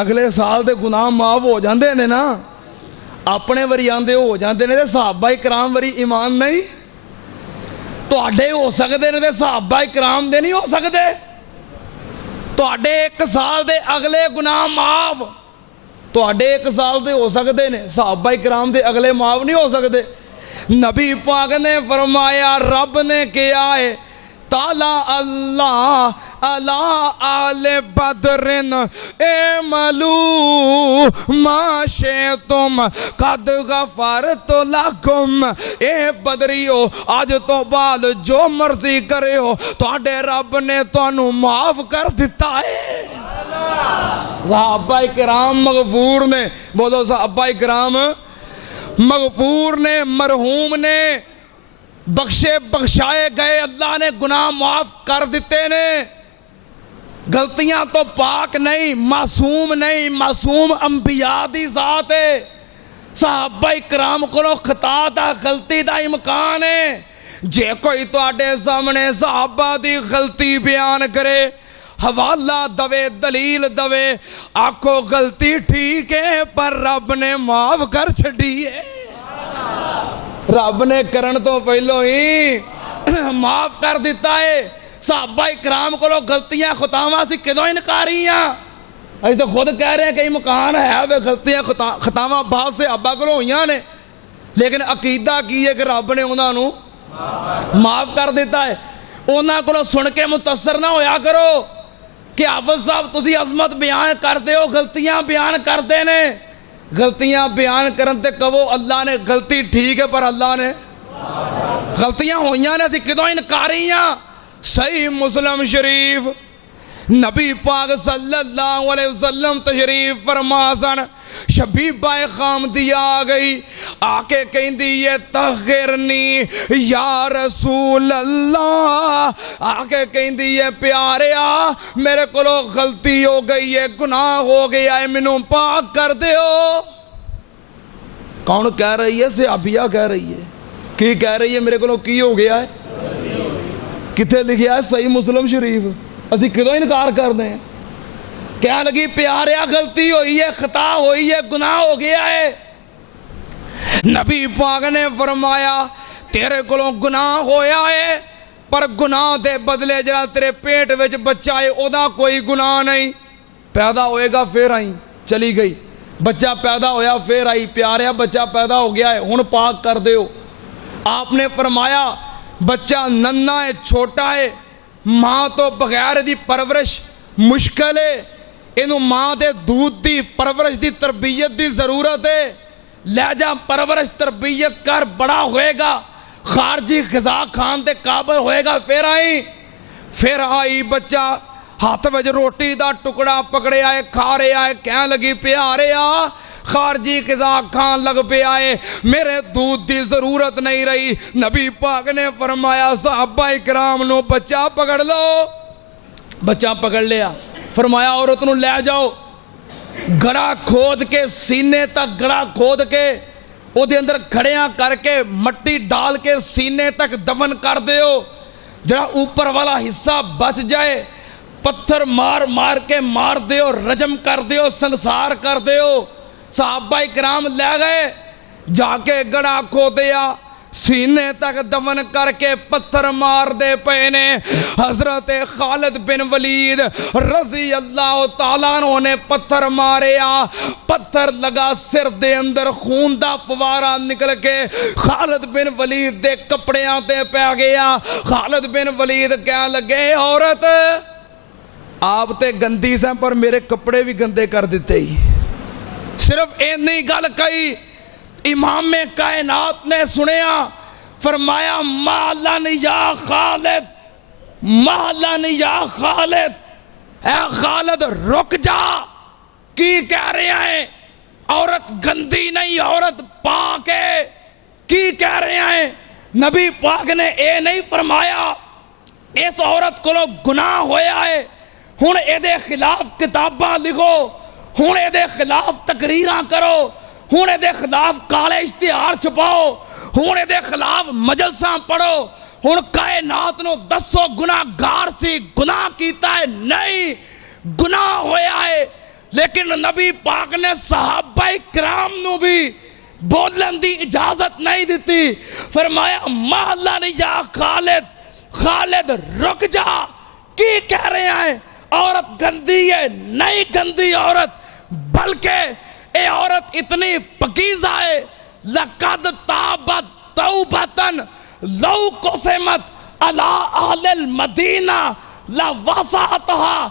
اگلے سال دے گناہ معاف ہو جاندے نے نا؟ اپنے وری آندے ہو جاندے نے تے صحابہ کرام وری ایمان نہیں؟ تواڈے ہو سکدے نے تے صحابہ کرام دے نہیں ہو سکدے؟ تواڈے 1 سال دے اگلے گناہ معاف تواڈے 1 سال دے ہو سکدے نے، صحابہ کرام دے اگلے معاف نہیں ہو سکدے۔ نبی پاک نے فرمایا رب نے کیا ہے تالا اللہ علی آل بدرن اعملوا ما شئتم قد غفرت لکم، اے بدریو آج تو بعد جو مرضی کرے ہو تواڈے رب نے تانوں معاف کر دیتا ہے۔ صحابہ کرام مغفور نے، بولو صحابہ کرام مغفور نے، مرحوم نے، بخشے بخشائے گئے، اللہ نے گناہ معاف کر دیتے نے۔ غلطیاں تو پاک نہیں، معصوم نہیں، معصوم انبیاء دی ذات ہے۔ صحابہ کرام کو خطا دا غلطی دا امکان ہے، جے کوئی تواڈے سامنے صحابہ دی غلطی بیان کرے، حوالہ دوے، دلیل دوے، آکھو غلطی ٹھیک ہے پر رب نے معاف کر چھڑی ہے، رب نے کرن تو پہلو ہی معاف کر دیتا ہے۔ صحابہ کرام کو غلطیاں خطاواں سی کدوں انکاریاں؟ ایسے خود کہہ رہے ہیں کہ امکان ہے وہ غلطیاں خطاواں بعض سے ابا کو ہوئیاں نے، لیکن عقیدہ کی ہے کہ رب نے انہاں نو معاف کر دیتا ہے۔ انہاں کو سن کے متاثر نہ ہویا کرو کہ حافظ صاحب تسی عظمت بیان کرتے ہو، غلطیاں بیان کرتے نے، غلطیاں بیان کرن تے کہو اللہ نے غلطی ٹھیک ہے پر اللہ نے غلطیاں ہوئیاں نے اسی کدوں انکاریاں۔ صحیح مسلم شریف نبی پاک صلی اللہ علیہ وسلم تشریف فرما سن، شبیبہ خامدی آ گئی، آکے کہندی یہ تغیرنی یا رسول اللہ، آکے کہندی یہ پیاریا میرے کو غلطی ہو گئی ہے، گناہ ہو گیا ہے، منوں پاک کر دیو۔ کون کہہ رہی ہے؟ صحابیہ کہہ رہی ہے۔ کی کہہ رہی ہے؟ میرے کو کی ہو گیا ہے؟ کتے لکھیا ہے؟ صحیح مسلم شریف۔ اسی کدوں انکار کر دیں؟ کہنے لگی پیاریا غلطی ہوئی ہے، خطا ہوئی ہے، گناہ ہو گیا ہے۔ نبی پاک نے فرمایا تیرے کولوں گناہ ہویا ہے پر گناہ دے بدلے جڑا تیرے پیٹ وچ بچہ ہے اودا کوئی گناہ نہیں، پیدا ہوئے گا پھر آئی، چلی گئی، بچہ پیدا ہویا پھر آئی، پیاریا بچہ پیدا ہو گیا ہے ہن پاک کر دیو۔ آپ نے فرمایا بچہ ننھا ہے، چھوٹا ہے، ماں تو بغیر دی پرورش مشکل ہے، انہوں ماں دے دودھ دی پرورش دی تربیت دی ضرورت ہے، لے جا پرورش تربیت کر، بڑا ہوئے گا، خارجی غذا کھان دے قابل ہوئے گا، پھر آئی بچہ ہاتھ وچ روٹی دا ٹکڑا پکڑے آئے، کھا رہے آئے، کہنے لگی پیارے آ خارجی غذا کھان لگ پہ آئے، میرے دودھ دی ضرورت نہیں رہی۔ نبی پاک نے فرمایا صحابہ کرام نو بچہ پکڑ لو، بچہ پکڑ لیا، فرمایا عورت نو لے جاؤ، گڑا کھود کے سینے تک گڑا کھود کے او دے اندر کھڑیاں کر کے مٹی ڈال کے سینے تک دفن کر دیو، جڑا اوپر والا حصہ بچ جائے پتھر مار مار کے مار دیو، رجم کر دیو، سنسار کر دیو۔ صحابہ کرام لے گئے، جا کے گڑا کھو دیا، سینے تک دفن کر کے پتھر مار دے پے نے۔ حضرت خالد بن ولید رضی اللہ تعالیٰ عنہ نے پتھر ماریا، پتھر لگا سر دے اندر، خون دا فوارہ نکل کے خالد بن ولید دے کپڑیاں تے پہ گیا۔ خالد بن ولید کہنے لگے عورت آپ تے گندی سے پر میرے کپڑے بھی گندے کر دیتے ہی۔ صرف اینی گل کہی، امام کائنات نے سنیا، فرمایا مالن یا خالد، مالن یا خالد، اے خالد رک جا، کی کہہ رہے ہیں؟ عورت گندی نہیں، عورت پاک ہے، کی کہہ رہے ہیں؟ نبی پاک نے اے نہیں فرمایا اس عورت کو گناہ ہویا ہے ہن اے دے خلاف کتاباں لکھو، ہن اے دے خلاف تقریراں کرو، ہن اے دے خلاف کالے اشتہار چھپاؤ، ہن اے دے خلاف مجلساں پڑھو، ہن کائنات نو دسو گناہ گار سی، گناہ کیتا ہے؟ نہیں، گناہ ہویا ہے۔ لیکن نبی پاک نے صحابہ کرام نو بھی بولن دی اجازت نہیں دیتی، فرمایا مالن یا خالد، خالد رک جا، کی کہہ رہے ہیں؟ عورت گندی ہے؟ نہیں گندی عورت، بلکہ اے عورت اتنی پکیزہ ہے، لَقَدْ تَابَتْ تَوْبَةً لَوْ قُسِمَتْ عَلَىٰ أَهْلِ الْمَدِينَةِ لَوَسَعَتْهَا۔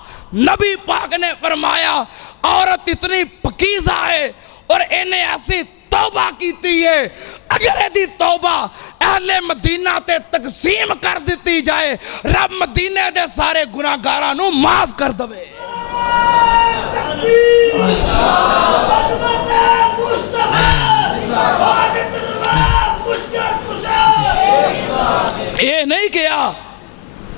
نبی پاک نے فرمایا عورت اتنی پکیزہ ہے اور انہیں ایسی توبہ کیتی ہے، اگر ایدی توبہ اہل مدینہ تے تقسیم کر دیتی جائے، رب مدینہ دے سارے گناہگاراں نو معاف کر دوے۔ یہ نہیں کیا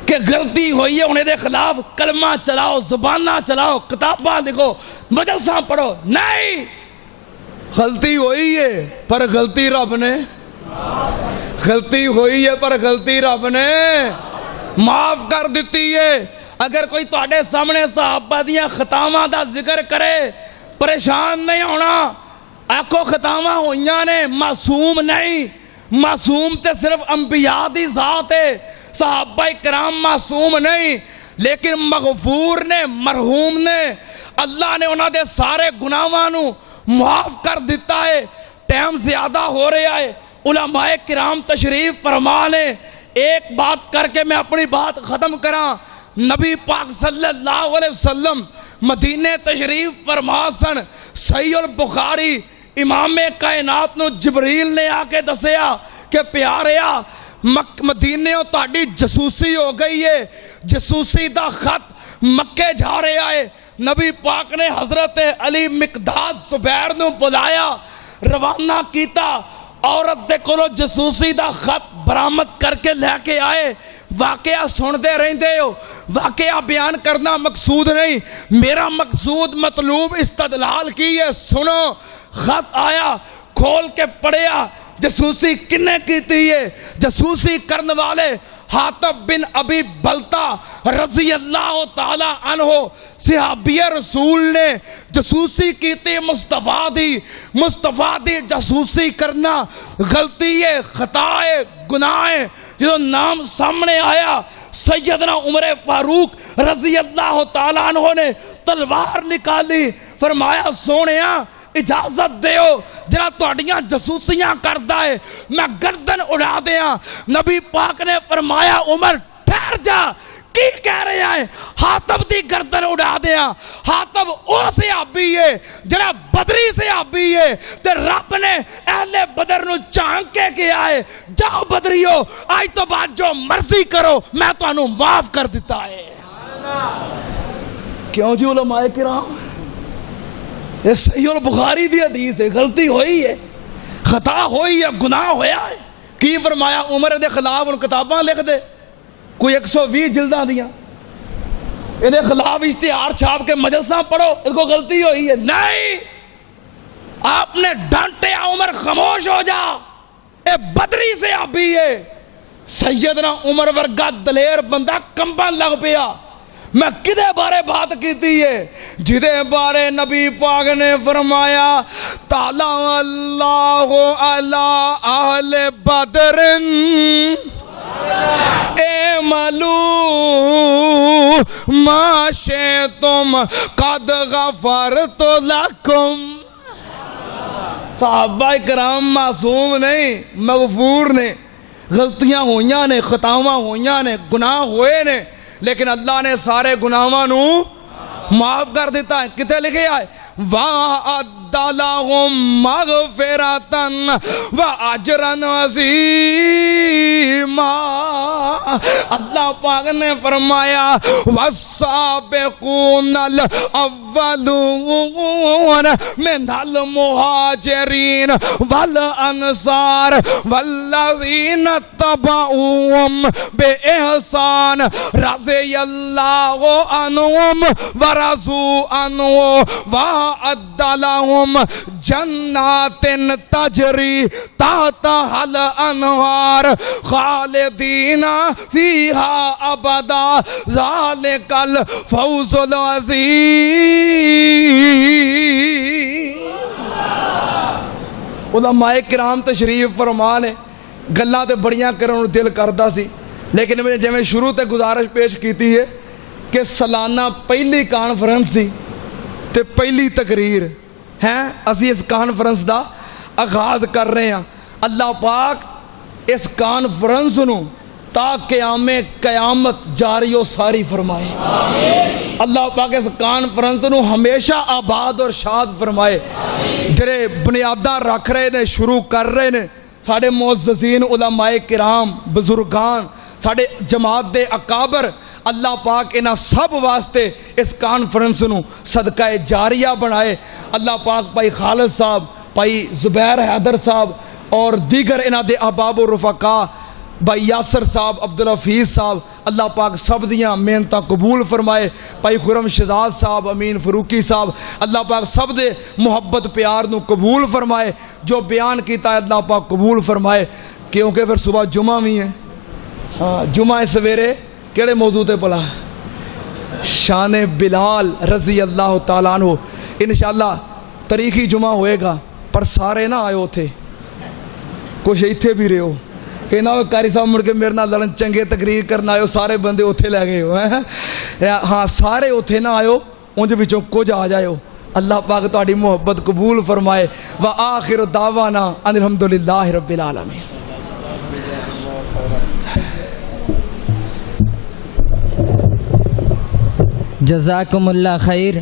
کہ غلطی ہوئی ہے انہیں دے خلاف کلمہ چلاؤ، زبانہ چلاؤ، کتاباں لکھو، مجلساں پڑھو، نہیں، غلطی ہوئی ہے پر غلطی رب نے، غلطی ہوئی ہے پر غلطی رب نے معاف کر دیتی ہے۔ اگر کوئی تواڈے سامنے صحابہ دیاں خطاواں دا ذکر کرے پریشان نہیں ہونا، آکھو خطاواں ہوئیاں نے، معصوم نہیں، معصوم تے صرف انبیاء دی ذات ہے، صحابہ کرام معصوم نہیں، لیکن مغفور نے، مرحوم نے، اللہ نے انہاں دے سارے گناہاں نو معاف کر دیتا ہے۔ ٹائم زیادہ ہو رہا ہے، علماء کرام تشریف فرما لیں، ایک بات کر کے میں اپنی بات ختم کراں۔ نبی پاک صلی اللہ علیہ وسلم مدینہ تشریف فرما سن، صحیح البخاری امام کائنات نو جبریل نے آ کے دسیا کہ پیاریا مدینے تہاڈی جسوسی ہو گئی ہے، جسوسی دا خط مکے جا رہا ہے۔ نبی پاک نے حضرت علی مقداد زبیر نو بلایا، روانہ کیتا، عورت دے کولو جسوسی دا خط برآمد کر کے لے کے آئے۔ واقعہ سن دے رہندے ہو، واقعہ بیان کرنا مقصود نہیں، میرا مقصود مطلوب استدلال کی ہے۔ سنو، خط آیا، کھول کے پڑھیا، جسوسی کنے کیتی ہے؟ جسوسی کرنے والے حاتب بن ابی بلتا رضی اللہ تعالی عنہ صحابی رسول نے جسوسی کیتی مصطفیٰ دی جسوسی کرنا غلطی ہے، خطا ہے، گناہ ہے۔ جو نام سامنے آیا سیدنا عمر فاروق رضی اللہ تعالی عنہ نے تلوار نکالی، فرمایا سونیا اجازت دیو جنہاں تہاڈیاں جسوسیاں کردا ہے میں گردن اڑا دیاں۔ نبی پاک نے فرمایا عمر ٹھہر جا، کی کہہ رہے ہیں؟ حاتب دی گردن اڑا دیاں۔ حاتب او صحابی ہے جنہاں بدری صحابی ہے، تے رب نے اہل بدر نو چانک کے کیا ہے، جاؤ بدریو آج تو بعد جو مرضی کرو میں تو انہوں معاف کر دیتا ہے۔ کیوں جی علماء کرام؟ یہ صحیح البخاری دی حدیث ہے، غلطی ہوئی ہے، خطا ہوئی ہے، گناہ ہویا ہے، کی فرمایا عمر دے خلاف ان کتاباں لکھ دے، کوئی 120 جلداں دیاں، انہیں خلاف اشتہار چھاپ کے مجلساں پڑھو، اس کو غلطی ہوئی ہے؟ نہیں، آپ نے ڈانٹے عمر خاموش ہو جا، اے بدری سے آبی ہے۔ سیدنا عمر ورگا دلیر بندہ کمبن لگ پیا، میں کدے بارے بات کیتی ہے؟ جدے بارے نبی پاک نے فرمایا تعالی اللہ علی اہل بدر اعملوا ما شئتم قد غفرت لکم۔ صحابہ کرام معصوم نہیں، مغفور نے، غلطیاں ہوئیاں نے، خطاواں ہوئیاں نے، گناہ ہوئے نے، لیکن اللہ نے سارے گناہاں نو معاف کر دیتا ہے۔ کتے لکھے آئے وَأَعَدَّ لَهُم مَغْفِرَةً وَأَجْرًا عَظِيمًا۔ اللہ پاک نے فرمایا وَالسَّابِقُونَ الْأَوَّلُونَ مِنَ الْمُهَاجِرِينَ وَالْأَنصَارِ وَالَّذِينَ اتَّبَعُوهُم بِإِحْسَانٍ رَضِيَ اللَّهُ عَنْهُمْ وَرَضُوا عَنْهُ وَأَعَدَّ لَهُمْ جَنَّاتٍ تَجْرِي تَحْتَهَا الْأَنْهَارُ خَالِدِينَ فِيهَا أَبَدًا ذَلِكَ الْفَوْزُ الْعَظِيمُ۔ علماء کرام تشریف فرما نے، گلاں تے بڑیاں کرن نوں دل کردا سی، لیکن میں جویں شروع تے گزارش پیش کیتی ہے کہ سالانہ پہلی کانفرنس سی تے پہلی تقریر ہے، اسی اس کانفرنس دا آغاز کر رہے ہیں۔ اللہ پاک اس کانفرنس نو تا قیامت جاری و ساری فرمائے۔ اللہ پاک اس کانفرنس نو ہمیشہ آباد اور شاد فرمائے۔ جڑے بنیاداں رکھ رہے نے، شروع کر رہے نے، ساڑھے معززین علماء کرام بزرگان، ساڑھے جماعت دے اکابر، اللہ پاک انہاں سب واسطے اس کانفرنس نو صدقہ جاریہ بنائے۔ اللہ پاک بھائی خالد صاحب، بھائی زبیر حیدر صاحب اور دیگر انہاں دے احباب و رفقا، بھائی یاسر صاحب، عبدالحفیظ صاحب، اللہ پاک سب دیاں محنتاں قبول فرمائے۔ بھائی خرم شہزاد صاحب، امین فروقی صاحب، اللہ پاک سب دے محبت پیار نو قبول فرمائے۔ جو بیان کیتا ہے اللہ پاک قبول فرمائے، کیونکہ پھر صبح جمعہ بھی ہے۔ جمعہ سویرے کیڑے موضوع تے پڑھا؟ شان بلال رضی اللہ تعالیٰ عنہ۔ انشاءاللہ تاریخی جمعہ ہوئے گا، پر سارے نہ آئے تھے، کچھ ایتھے بھی رہے ہو کہ نہ کاری صاحب مڑ کے میرے نال لڑن چنگے تقریر کرنا آئے، سارے بندے اتھے لے گئے ہو۔ ہاں سارے اتھے نہ آئے، انج بچوں کچھ آ جائے۔ اللہ پاک تہاڈی محبت قبول فرمائے۔ وآخر دعوانا ان الحمدللہ رب العالمین۔ جزاکم اللہ خیر۔